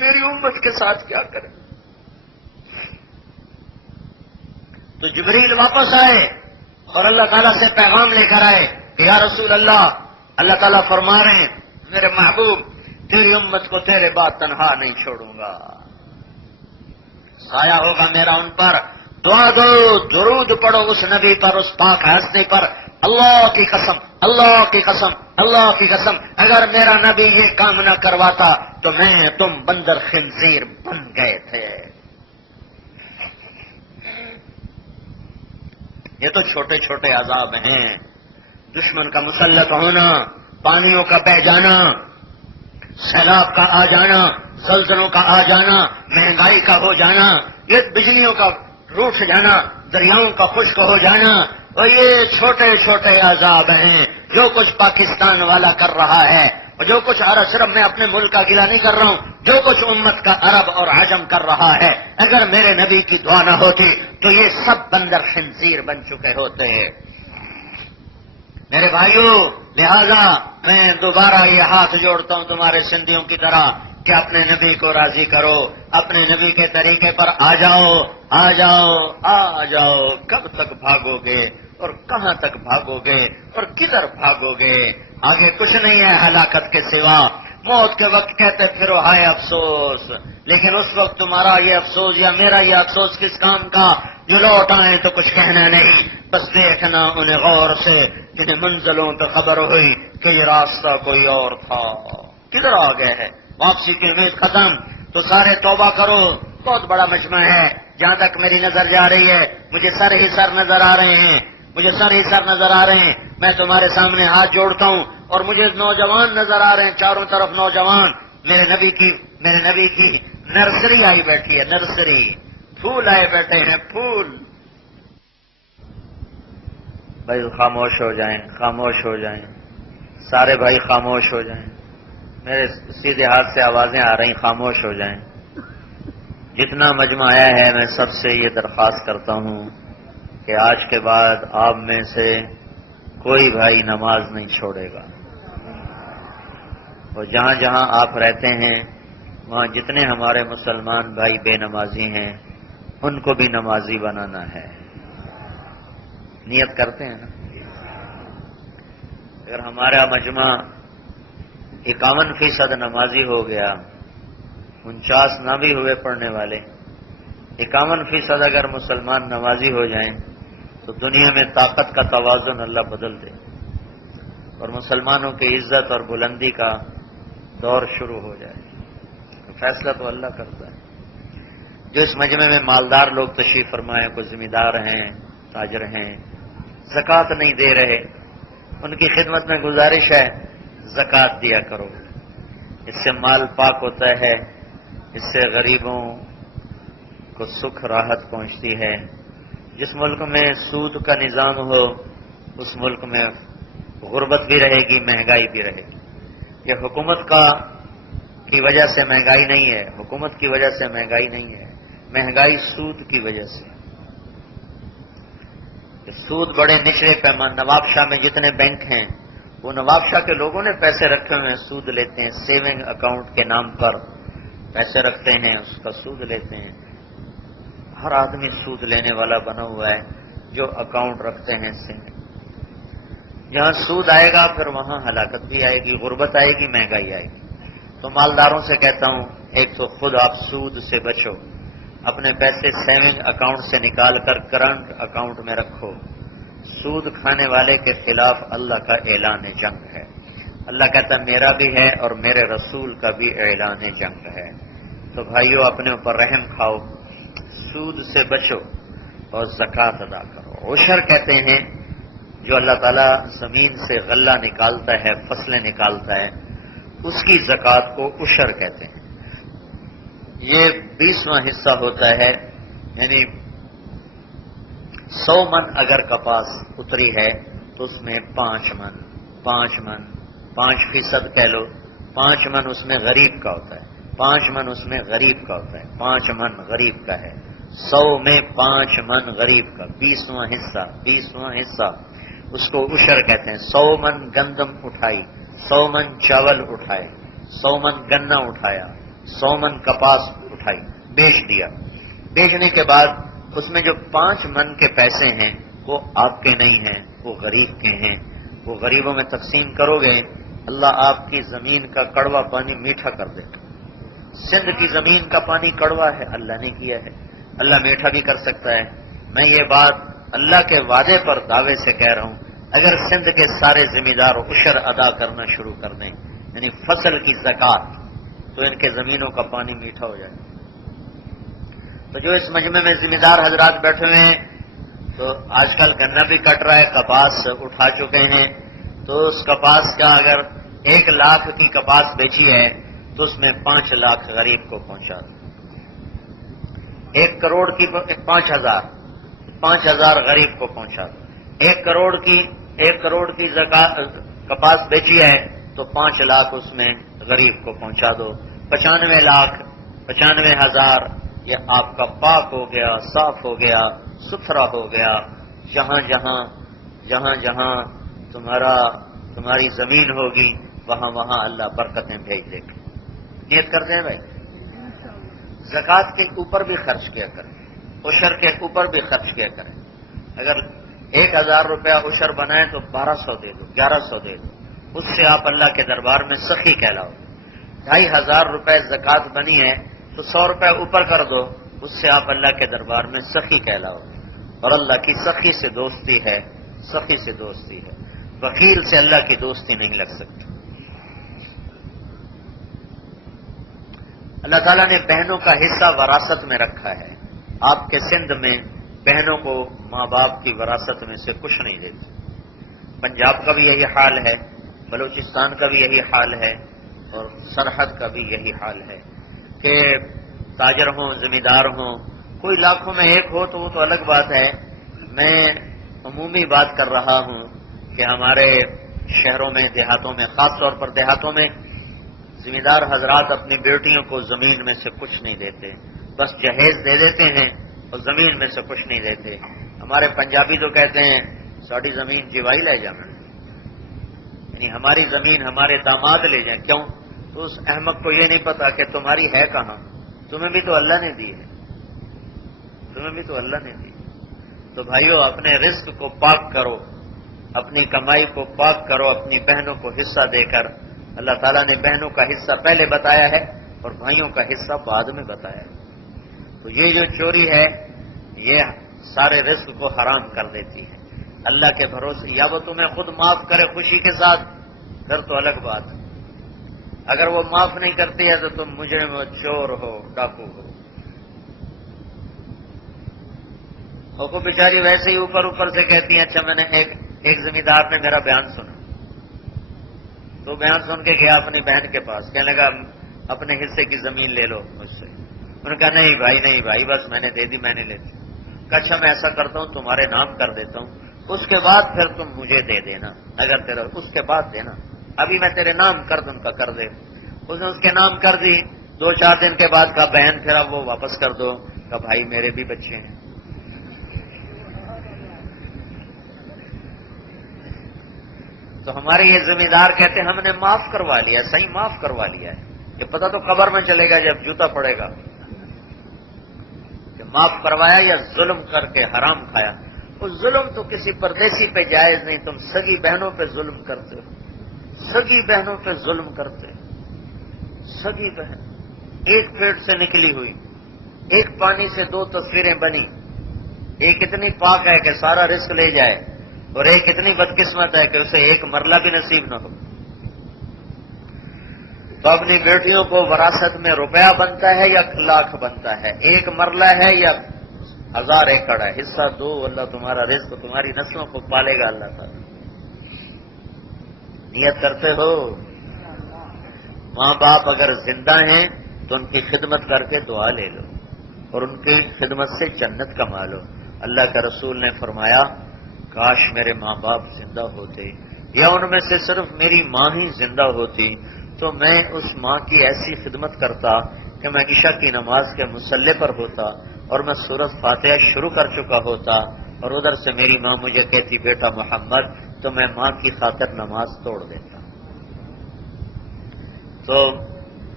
میری امت کے ساتھ کیا کرے؟ تو جبریل واپس آئے اور اللہ تعالیٰ سے پیغام لے کر آئے کہ یا رسول اللہ تعالیٰ فرما رہے ہیں میرے محبوب تیری امت کو تیرے بعد تنہا نہیں چھوڑوں گا، سایہ ہوگا میرا ان پر، دعا دو، درود پڑھو اس نبی پر، اس پاک ہستی پر، اللہ کی قسم اگر میرا نبی یہ کام نہ کرواتا تو میں تم بندر خنزیر بن گئے تھے۔ یہ تو چھوٹے چھوٹے عذاب ہیں، دشمن کا مسلط ہونا، پانیوں کا بہ جانا، سیلاب کا آ جانا، زلزلوں کا آ جانا، مہنگائی کا ہو جانا، یہ بجلیوں کا روٹ جانا، دریاؤں کا خشک ہو جانا، اور یہ چھوٹے چھوٹے عذاب ہیں۔ جو کچھ پاکستان والا کر رہا ہے، اور جو کچھ عرب، صرف میں اپنے ملک کا گلہ نہیں کر رہا ہوں، جو کچھ امت کا عرب اور عجم کر رہا ہے، اگر میرے نبی کی دعا نہ ہوتی تو یہ سب بندر خنزیر بن چکے ہوتے ہیں۔ میرے بھائیوں، لہذا میں دوبارہ یہ ہاتھ جوڑتا ہوں تمہارے سندھیوں کی طرح کہ اپنے نبی کو راضی کرو، اپنے نبی کے طریقے پر آ جاؤ۔ کب تک بھاگو گے اور کہاں تک بھاگو گے اور کدھر بھاگو گے؟ آگے کچھ نہیں ہے ہلاکت کے سوا۔ موت کے وقت کہتے پھرو ہائے افسوس، لیکن اس وقت تمہارا یہ افسوس یا میرا یہ افسوس کس کام کا؟ جو لوٹ آئیں تو کچھ کہنا نہیں، بس دیکھنا انہیں غور سے جنہیں منزلوں پہ خبر ہوئی کہ یہ راستہ کوئی اور تھا، کدھر آ گئے ہیں؟ واپسی کی امید ختم، تو سارے توبہ کرو۔ بہت بڑا مجمع ہے، جہاں تک میری نظر جا رہی ہے مجھے سر ہی سر نظر آ رہے ہیں، میں تمہارے سامنے ہاتھ جوڑتا ہوں اور مجھے نوجوان نظر آ رہے ہیں، چاروں طرف نوجوان۔ میرے نبی کی نرسری آئی بیٹھی ہے، نرسری، پھول آئے بیٹھے ہیں، پھول۔ بھائی خاموش ہو جائیں، سارے بھائی خاموش ہو جائیں، میرے سیدھے ہاتھ سے آوازیں آ رہی، خاموش ہو جائیں۔ جتنا مجمع آیا ہے میں سب سے یہ درخواست کرتا ہوں کہ آج کے بعد آپ میں سے کوئی بھائی نماز نہیں چھوڑے گا، اور جہاں جہاں آپ رہتے ہیں وہاں جتنے ہمارے مسلمان بھائی بے نمازی ہیں ان کو بھی نمازی بنانا ہے۔ نیت کرتے ہیں نا؟ اگر ہمارا مجمع 51% نمازی ہو گیا، 49 نہ بھی ہوئے پڑھنے والے، 51% اگر مسلمان نمازی ہو جائیں تو دنیا میں طاقت کا توازن اللہ بدل دے اور مسلمانوں کی عزت اور بلندی کا دور شروع ہو جائے۔ فیصلہ تو اللہ کرتا ہے۔ جو اس مجمع میں مالدار لوگ تشریف فرمائے، کوئی ذمہ دار ہیں، تاجر ہیں، زکوٰۃ نہیں دے رہے، ان کی خدمت میں گزارش ہے زکوٰۃ دیا کرو، اس سے مال پاک ہوتا ہے، اس سے غریبوں کو سکھ راحت پہنچتی ہے۔ جس ملک میں سود کا نظام ہو اس ملک میں غربت بھی رہے گی، مہنگائی بھی رہے گی۔ یہ حکومت کا کی وجہ سے مہنگائی نہیں ہے، حکومت کی وجہ سے مہنگائی نہیں ہے، مہنگائی سود کی وجہ سے۔ سود بڑے نچلے پیمانے، نواب شاہ میں جتنے بینک ہیں وہ نواب شاہ کے لوگوں نے پیسے رکھے ہوئے ہیں، سود لیتے ہیں، سیونگ اکاؤنٹ کے نام پر پیسے رکھتے ہیں، اس کا سود لیتے ہیں۔ ہر آدمی سود لینے والا بنا ہوا ہے جو اکاؤنٹ رکھتے ہیں سیونگ۔ جہاں سود آئے گا پھر وہاں ہلاکت بھی آئے گی، غربت آئے گی، مہنگائی آئے گی۔ تو مالداروں سے کہتا ہوں، ایک تو خود آپ سود سے بچو، اپنے پیسے سیونگ اکاؤنٹ سے نکال کر کرنٹ اکاؤنٹ میں رکھو۔ سود کھانے والے کے خلاف اللہ کا اعلان جنگ ہے۔ اللہ کہتا میرا بھی ہے اور میرے رسول کا بھی اعلان جنگ ہے۔ تو بھائیو اپنے اوپر رحم کھاؤ، سود سے بچو اور زکوٰۃ ادا کرو۔ عشر کہتے ہیں جو اللہ تعالیٰ زمین سے غلہ نکالتا ہے، فصلیں نکالتا ہے، اس کی زکوٰۃ کو عشر کہتے ہیں۔ یہ 20واں حصہ ہوتا ہے، یعنی 100 من اگر کپاس اتری ہے تو اس میں 5 من 5% کہہ لو، 5 من اس میں غریب کا ہوتا ہے، 5 من اس میں غریب کا ہوتا ہے، 5 من غریب کا ہے، 100 میں 5 من غریب کا، 20واں حصہ اس کو عشر کہتے ہیں۔ 100 من گندم اٹھائی، 100 من چاول اٹھائے، 100 من گنا اٹھایا، 100 من کپاس اٹھائی، بیچ دیا۔ بیچنے کے بعد اس میں جو 5 من کے پیسے ہیں وہ آپ کے نہیں ہیں، وہ غریب کے ہیں، وہ غریبوں میں تقسیم کرو گے، اللہ آپ کی زمین کا کڑوا پانی میٹھا کر دے گا۔ سندھ کی زمین کا پانی کڑوا ہے، اللہ نے کیا ہے، اللہ میٹھا بھی کر سکتا ہے۔ میں یہ بات اللہ کے وعدے پر دعوے سے کہہ رہا ہوں، اگر سندھ کے سارے ذمہ دار عشر ادا کرنا شروع کر دیں، یعنی فصل کی زکوٰۃ، تو ان کے زمینوں کا پانی میٹھا ہو جائے۔ تو جو اس مجمع میں ذمہ دار حضرات بیٹھے ہوئے ہیں، تو آج کل گنا بھی کٹ رہا ہے، کپاس اٹھا چکے ہیں، تو اس کپاس کا اگر 1 لاکھ کی کپاس بیچی ہے تو اس میں 5 لاکھ غریب کو پہنچا دو۔ 1 کروڑ کی 5,000 غریب کو پہنچا دو۔ 1 کروڑ کی کپاس بیچی ہے تو 5 لاکھ اس میں غریب کو پہنچا دو۔ 95,000 یہ آپ کا پاک ہو گیا، صاف ہو گیا، ستھرا ہو گیا۔ جہاں جہاں تمہاری زمین ہوگی وہاں اللہ برکتیں بھیج دے گا۔ نیت کرتے ہیں بھائی؟ زکوٰۃ کے اوپر بھی خرچ کیا کریں، عشر کے اوپر بھی خرچ کیا کریں۔ اگر 1,000 روپیہ عشر بنائے تو 1,200 دے دو، 1,100 دے دو، اس سے آپ اللہ کے دربار میں سخی کہلاؤ۔ 2,500 روپے زکوٰۃ بنی ہے تو 100 روپے اوپر کر دو، اس سے آپ اللہ کے دربار میں سخی کہلاؤ۔ اور اللہ کی سخی سے دوستی ہے، وکیل سے اللہ کی دوستی نہیں لگ سکتی۔ اللہ تعالیٰ نے بہنوں کا حصہ وراثت میں رکھا ہے۔ آپ کے سندھ میں بہنوں کو ماں باپ کی وراثت میں سے کچھ نہیں دیتے۔ پنجاب کا بھی یہی حال ہے، بلوچستان کا بھی یہی حال ہے، اور سرحد کا بھی یہی حال ہے کہ تاجر ہوں، ذمہ دار ہوں، کوئی لاکھوں میں ایک ہو تو وہ تو الگ بات ہے۔ میں عمومی بات کر رہا ہوں کہ ہمارے شہروں میں، دیہاتوں میں، خاص طور پر دیہاتوں میں ذمہ دار حضرات اپنی بیٹیوں کو زمین میں سے کچھ نہیں دیتے، بس جہیز دے دیتے ہیں اور زمین میں سے کچھ نہیں دیتے۔ ہمارے پنجابی تو کہتے ہیں ساڑی زمین جیوائی لے جانا، یعنی ہماری زمین ہمارے داماد لے جائیں۔ کیوں؟ تو اس احمق کو یہ نہیں پتا کہ تمہاری ہے کہاں، تمہیں بھی تو اللہ نے دی ہے، تو بھائیو اپنے رزق کو پاک کرو، اپنی کمائی کو پاک کرو، اپنی بہنوں کو حصہ دے کر۔ اللہ تعالیٰ نے بہنوں کا حصہ پہلے بتایا ہے اور بھائیوں کا حصہ بعد میں بتایا ہے۔ تو یہ جو چوری ہے یہ سارے رزق کو حرام کر دیتی ہے۔ اللہ کے بھروسے یا وہ تمہیں خود معاف کرے خوشی کے ساتھ، پھر تو الگ بات ہے۔ اگر وہ معاف نہیں کرتی ہے تو تم مجرم ہو، چور ہو، ڈاکو ہو۔ اور کو بیچاری ویسے ہی اوپر سے کہتی ہیں اچھا میں نے ایک ذمہ دار نے میرا بیان سنا، تو بیان سن کے گیا اپنی بہن کے پاس، کہنے لگا اپنے حصے کی زمین لے لو مجھ سے۔ انہوں نے کہا نہیں بھائی بس میں نے دے دی، میں نے لے دی۔ کہا اچھا میں ایسا کرتا ہوں تمہارے نام کر دیتا ہوں، اس کے بعد پھر تم مجھے دے دینا، اگر تیرا اس کے بعد دینا، ابھی میں تیرے نام کر دوں کا کر دے۔ اس نے اس کے نام کر دی. 2-4 دن کے بعد کہا بہن پھر اب وہ واپس کر دو. کہا بھائی میرے بھی بچے ہیں. تو ہمارے یہ ذمہ دار کہتے ہیں ہم نے معاف کروا لیا. صحیح معاف کروا لیا ہے. یہ پتہ تو قبر میں چلے گا جب جوتا پڑے گا کہ معاف کروایا یا ظلم کر کے حرام کھایا. وہ ظلم تو کسی پردیسی پہ جائز نہیں. تم سگی بہنوں پہ ظلم کرتے ہو. سگی بہنوں پہ ظلم کرتے. سگی بہن ایک پیٹ سے نکلی ہوئی, ایک پانی سے 2 تصویریں بنی. ایک اتنی پاک ہے کہ سارا رزق لے جائے, اور ایک اتنی بدقسمت ہے کہ اسے ایک مرلہ بھی نصیب نہ ہو. تو اپنی بیٹیوں کو وراثت میں روپیہ بنتا ہے یا لاکھ بنتا ہے, ایک مرلہ ہے یا 1000 ایکڑ ہے, حصہ دو. اللہ تمہارا رزق تمہاری نسلوں کو پالے گا. اللہ تعالیٰ نیت کرتے ہو. ماں باپ اگر زندہ ہیں تو ان کی خدمت کر کے دعا لے لو اور ان کی خدمت سے جنت کما لو. اللہ کا رسول نے فرمایا کاش میرے ماں باپ زندہ ہوتے, یا ان میں سے صرف میری ماں ہی زندہ ہوتی, تو میں اس ماں کی ایسی خدمت کرتا کہ میں عشاء کی نماز کے مصلی پر ہوتا اور میں سورۃ فاتحہ شروع کر چکا ہوتا, اور ادھر سے میری ماں مجھے کہتی بیٹا محمد, تو میں ماں کی خاطر نماز توڑ دیتا. تو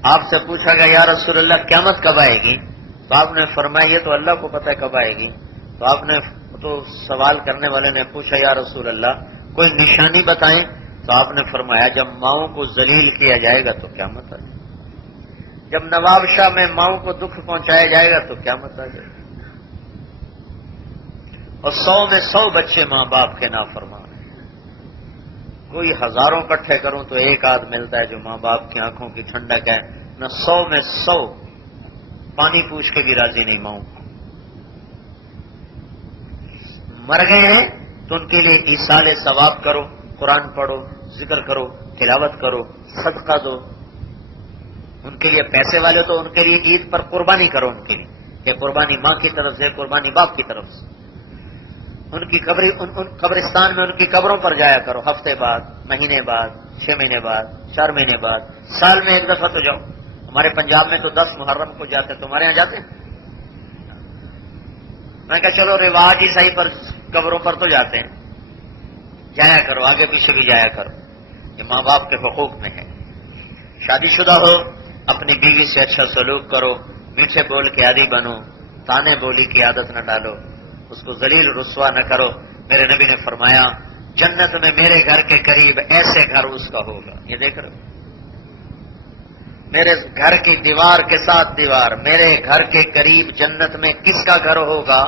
آپ سے پوچھا گیا یا رسول اللہ قیامت کب آئے گی؟ تو آپ نے فرمایا یہ تو اللہ کو پتہ ہے کب آئے گی. تو آپ نے تو سوال کرنے والے نے پوچھا یا رسول اللہ کوئی نشانی بتائیں. تو آپ نے فرمایا جب ماؤں کو ذلیل کیا جائے گا تو قیامت آ جائے گی. جب نواب شاہ میں ماؤں کو دکھ پہنچایا جائے گا تو قیامت آ جائے گی. اور 100 میں 100 بچے ماں باپ کے نافرمان ہیں. کوئی ہزاروں اکٹھے کروں تو ایک آدھ ملتا ہے جو ماں باپ کی آنکھوں کی ٹھنڈک ہے. نہ 100 میں 100 پانی پوچھ کے بھی راضی نہیں ماؤں. مر گئے ہیں تو ان کے لیے ایصال ثواب کرو, قرآن پڑھو, ذکر کرو, تلاوت کرو, صدقہ دو. ان کے لیے پیسے والے تو ان کے لیے عید پر قربانی کرو. ان کے لیے کہ قربانی ماں کی طرف سے, قربانی باپ کی طرف سے. ان کی قبرستان میں ان کی قبروں پر جایا کرو, ہفتے بعد, مہینے بعد, 6 مہینے بعد, 4 مہینے بعد, سال میں ایک دفعہ تو جاؤ. ہمارے پنجاب میں تو 10 محرم کو جاتے ہیں, تمہارے یہاں جاتے ہیں؟ میں کہا چلو رواج ہی صحیح, پر قبروں پر تو جاتے ہیں. جایا کرو, آگے پیچھے بھی جایا کرو. یہ ماں باپ کے حقوق میں ہے. شادی شدہ ہو اپنی بیوی سے اچھا سلوک کرو, میٹھے بول کے عادی بنو, تانے بولی کی عادت نہ ڈالو, اس کو ذلیل رسوا نہ کرو. میرے نبی نے فرمایا جنت میں میرے گھر کے قریب ایسے گھر اس کا ہوگا. یہ دیکھ رہے میرے گھر کی دیوار کے ساتھ دیوار, میرے گھر کے قریب جنت میں کس کا گھر ہوگا؟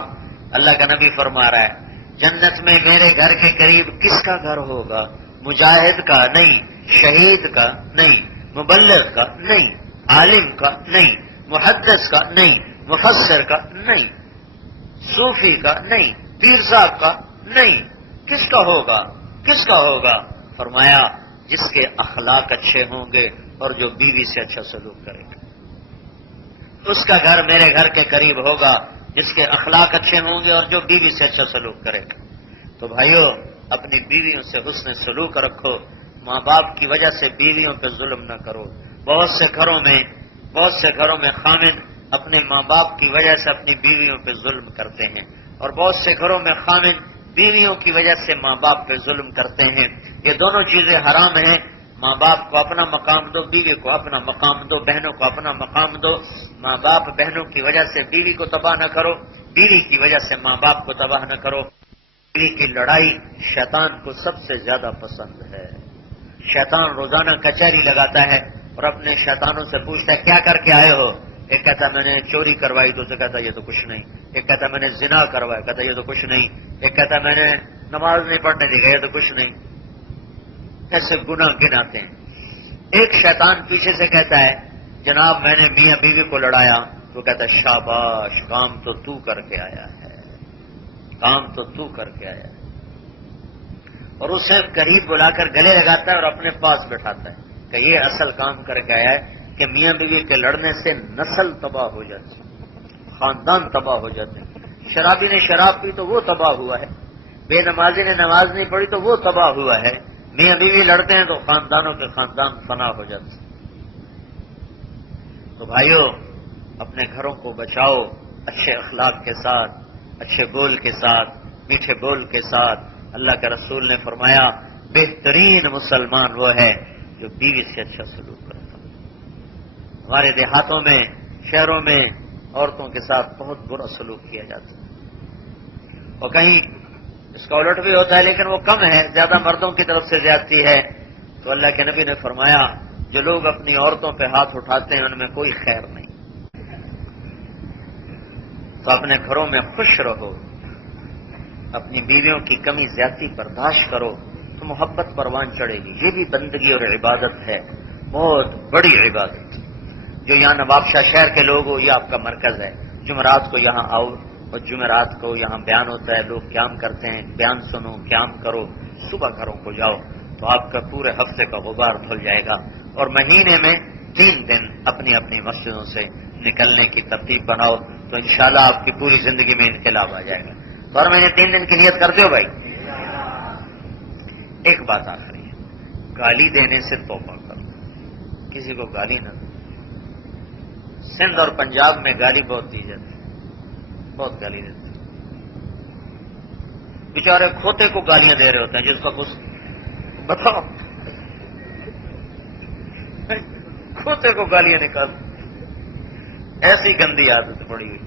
اللہ کا نبی فرما رہا ہے جنت میں میرے گھر کے قریب کس کا گھر ہوگا؟ مجاہد کا نہیں, شہید کا نہیں, مبلغ کا نہیں, عالم کا نہیں, محدث کا نہیں, مفسر کا نہیں, صوفی کا نہیں, پیر صاحب کا نہیں. کس کا ہوگا؟ کس کا ہوگا؟ فرمایا جس کے اخلاق اچھے ہوں گے اور جو بیوی سے اچھا سلوک کرے گا, اس کا گھر میرے گھر کے قریب ہوگا. جس کے اخلاق اچھے ہوں گے اور جو بیوی سے اچھا سلوک کرے گا. تو بھائیو اپنی بیویوں سے حسن سلوک رکھو. ماں باپ کی وجہ سے بیویوں پہ ظلم نہ کرو. بہت سے گھروں میں خامن اپنے ماں باپ کی وجہ سے اپنی بیویوں پہ ظلم کرتے ہیں, اور بہت سے گھروں میں خامن بیویوں کی وجہ سے ماں باپ پہ ظلم کرتے ہیں. یہ دونوں چیزیں حرام ہیں. ماں باپ کو اپنا مقام دو, بیوی کو اپنا مقام دو, بہنوں کو اپنا مقام دو. ماں باپ بہنوں کی وجہ سے بیوی کو تباہ نہ کرو, بیوی کی وجہ سے ماں باپ کو تباہ نہ کرو. بیوی کی لڑائی شیطان کو سب سے زیادہ پسند ہے. شیطان روزانہ کچہری لگاتا ہے اور اپنے شیطانوں سے پوچھتا ہے کیا کر کے آئے ہو؟ ایک کہتا میں نے چوری کروائی, تو اسے کہتا یہ تو کچھ نہیں. ایک کہتا میں نے زنا کروایا, کہتا یہ تو کچھ نہیں. ایک کہتا میں نے نماز نہیں پڑھنے دی, یہ تو کچھ نہیں. ایسے گناہ گناتے ہیں. ایک شیطان پیچھے سے کہتا ہے جناب میں نے میاں بیوی کو لڑایا, تو کہتا ہے شاباش, کام تو تو کر کے آیا ہے, کام تو تو کر کے آیا ہے. اور اسے قریب بلا کر گلے لگاتا ہے اور اپنے پاس بٹھاتا ہے کہ یہ اصل کام کر کے آیا ہے کہ میاں بیوی کے لڑنے سے نسل تباہ ہو جاتی ہے, خاندان تباہ ہو جاتے ہیں. شرابی نے شراب پی تو وہ تباہ ہوا ہے, بے نمازی نے نماز نہیں پڑھی تو وہ تباہ ہوا ہے. میاں بیوی لڑتے ہیں تو خاندانوں کے خاندان فنا ہو جاتے ہیں. تو بھائیوں اپنے گھروں کو بچاؤ اچھے اخلاق کے ساتھ، اچھے بول کے ساتھ، میٹھے بول کے ساتھ۔ اللہ کے رسول نے فرمایا بہترین مسلمان وہ ہے جو بیوی سے اچھا سلوک کرتا ہے۔ ہمارے دیہاتوں میں، شہروں میں عورتوں کے ساتھ بہت برا سلوک کیا جاتا ہے، اور کہیں اس کا الٹ بھی ہوتا ہے، لیکن وہ کم ہے، زیادہ مردوں کی طرف سے زیادتی ہے۔ تو اللہ کے نبی نے فرمایا جو لوگ اپنی عورتوں پہ ہاتھ اٹھاتے ہیں ان میں کوئی خیر نہیں۔ تو اپنے گھروں میں خوش رہو، اپنی بیویوں کی کمی زیادتی برداشت کرو تو محبت پروان چڑھے گی۔ یہ بھی بندگی اور عبادت ہے، بہت بڑی عبادت۔ جو یہاں نوابشاہ شہر کے لوگ ہو، یہ آپ کا مرکز ہے۔ جمعرات کو یہاں آؤ، اور جمعرات کو یہاں بیان ہوتا ہے، لوگ قیام کرتے ہیں، بیان سنو، قیام کرو، صبح گھروں کو جاؤ تو آپ کا پورے ہفتے کا غبار دھل جائے گا۔ اور مہینے میں 3 دن اپنی اپنی مسجدوں سے نکلنے کی ترتیب بناؤ تو انشاءاللہ آپ کی پوری زندگی میں انقلاب آ جائے گا۔ تو ہر مہینے 3 دن کی نیت کرتے ہو بھائی؟ ایک بات آخری ہے، گالی دینے سے توبہ کرو، کسی کو گالی نہ دو۔ سندھ اور پنجاب میں گالی بہت دی جاتی ہے، بہت گالی دیتے ہیں، بیچارے کھوتے کو گالیاں دے رہے ہوتے ہیں، جس کا کچھ بتاؤ، کھوتے کو گالیاں نکال، ایسی گندی عادت پڑی ہوئی۔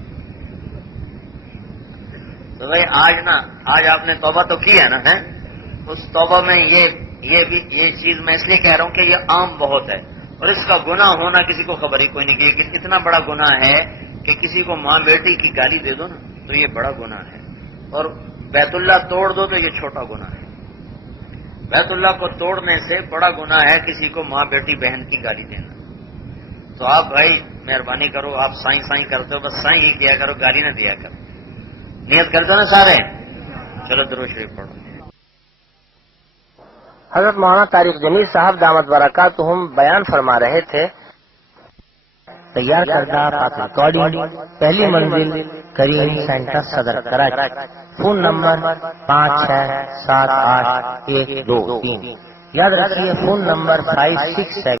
تو بھائی آج آپ نے توبہ تو کی ہے نا، ہے اس توبہ میں یہ چیز میں اس لیے کہہ رہا ہوں کہ یہ عام بہت ہے، اور اس کا گناہ ہونا کسی کو خبر ہی کوئی نہیں کہ اتنا بڑا گناہ ہے کہ کسی کو ماں بیٹی کی گالی دے دو نا تو یہ بڑا گناہ ہے، اور بیت اللہ توڑ دو تو یہ چھوٹا گناہ ہے۔ بیت اللہ کو توڑنے سے بڑا گناہ ہے کسی کو ماں بیٹی بہن کی گالی دینا۔ تو آپ بھائی مہربانی کرو، آپ سائیں سائیں کرتے ہو، بس سائیں ہی کیا کرو، گالی نہ دیا کرو۔ نیت کرتے ہو نا سارے؟ چلو درود شریف پڑھو۔ حضرت مولانا طارق جمیل صاحب دامت برکاتہم بیان فرما رہے تھے۔ تیار کردہ فاطمہ ریکارڈنگ، پہلی منزل کریم سینٹر صدر کراچی، فون نمبر 56781223۔ یاد رکھیے فون نمبر 567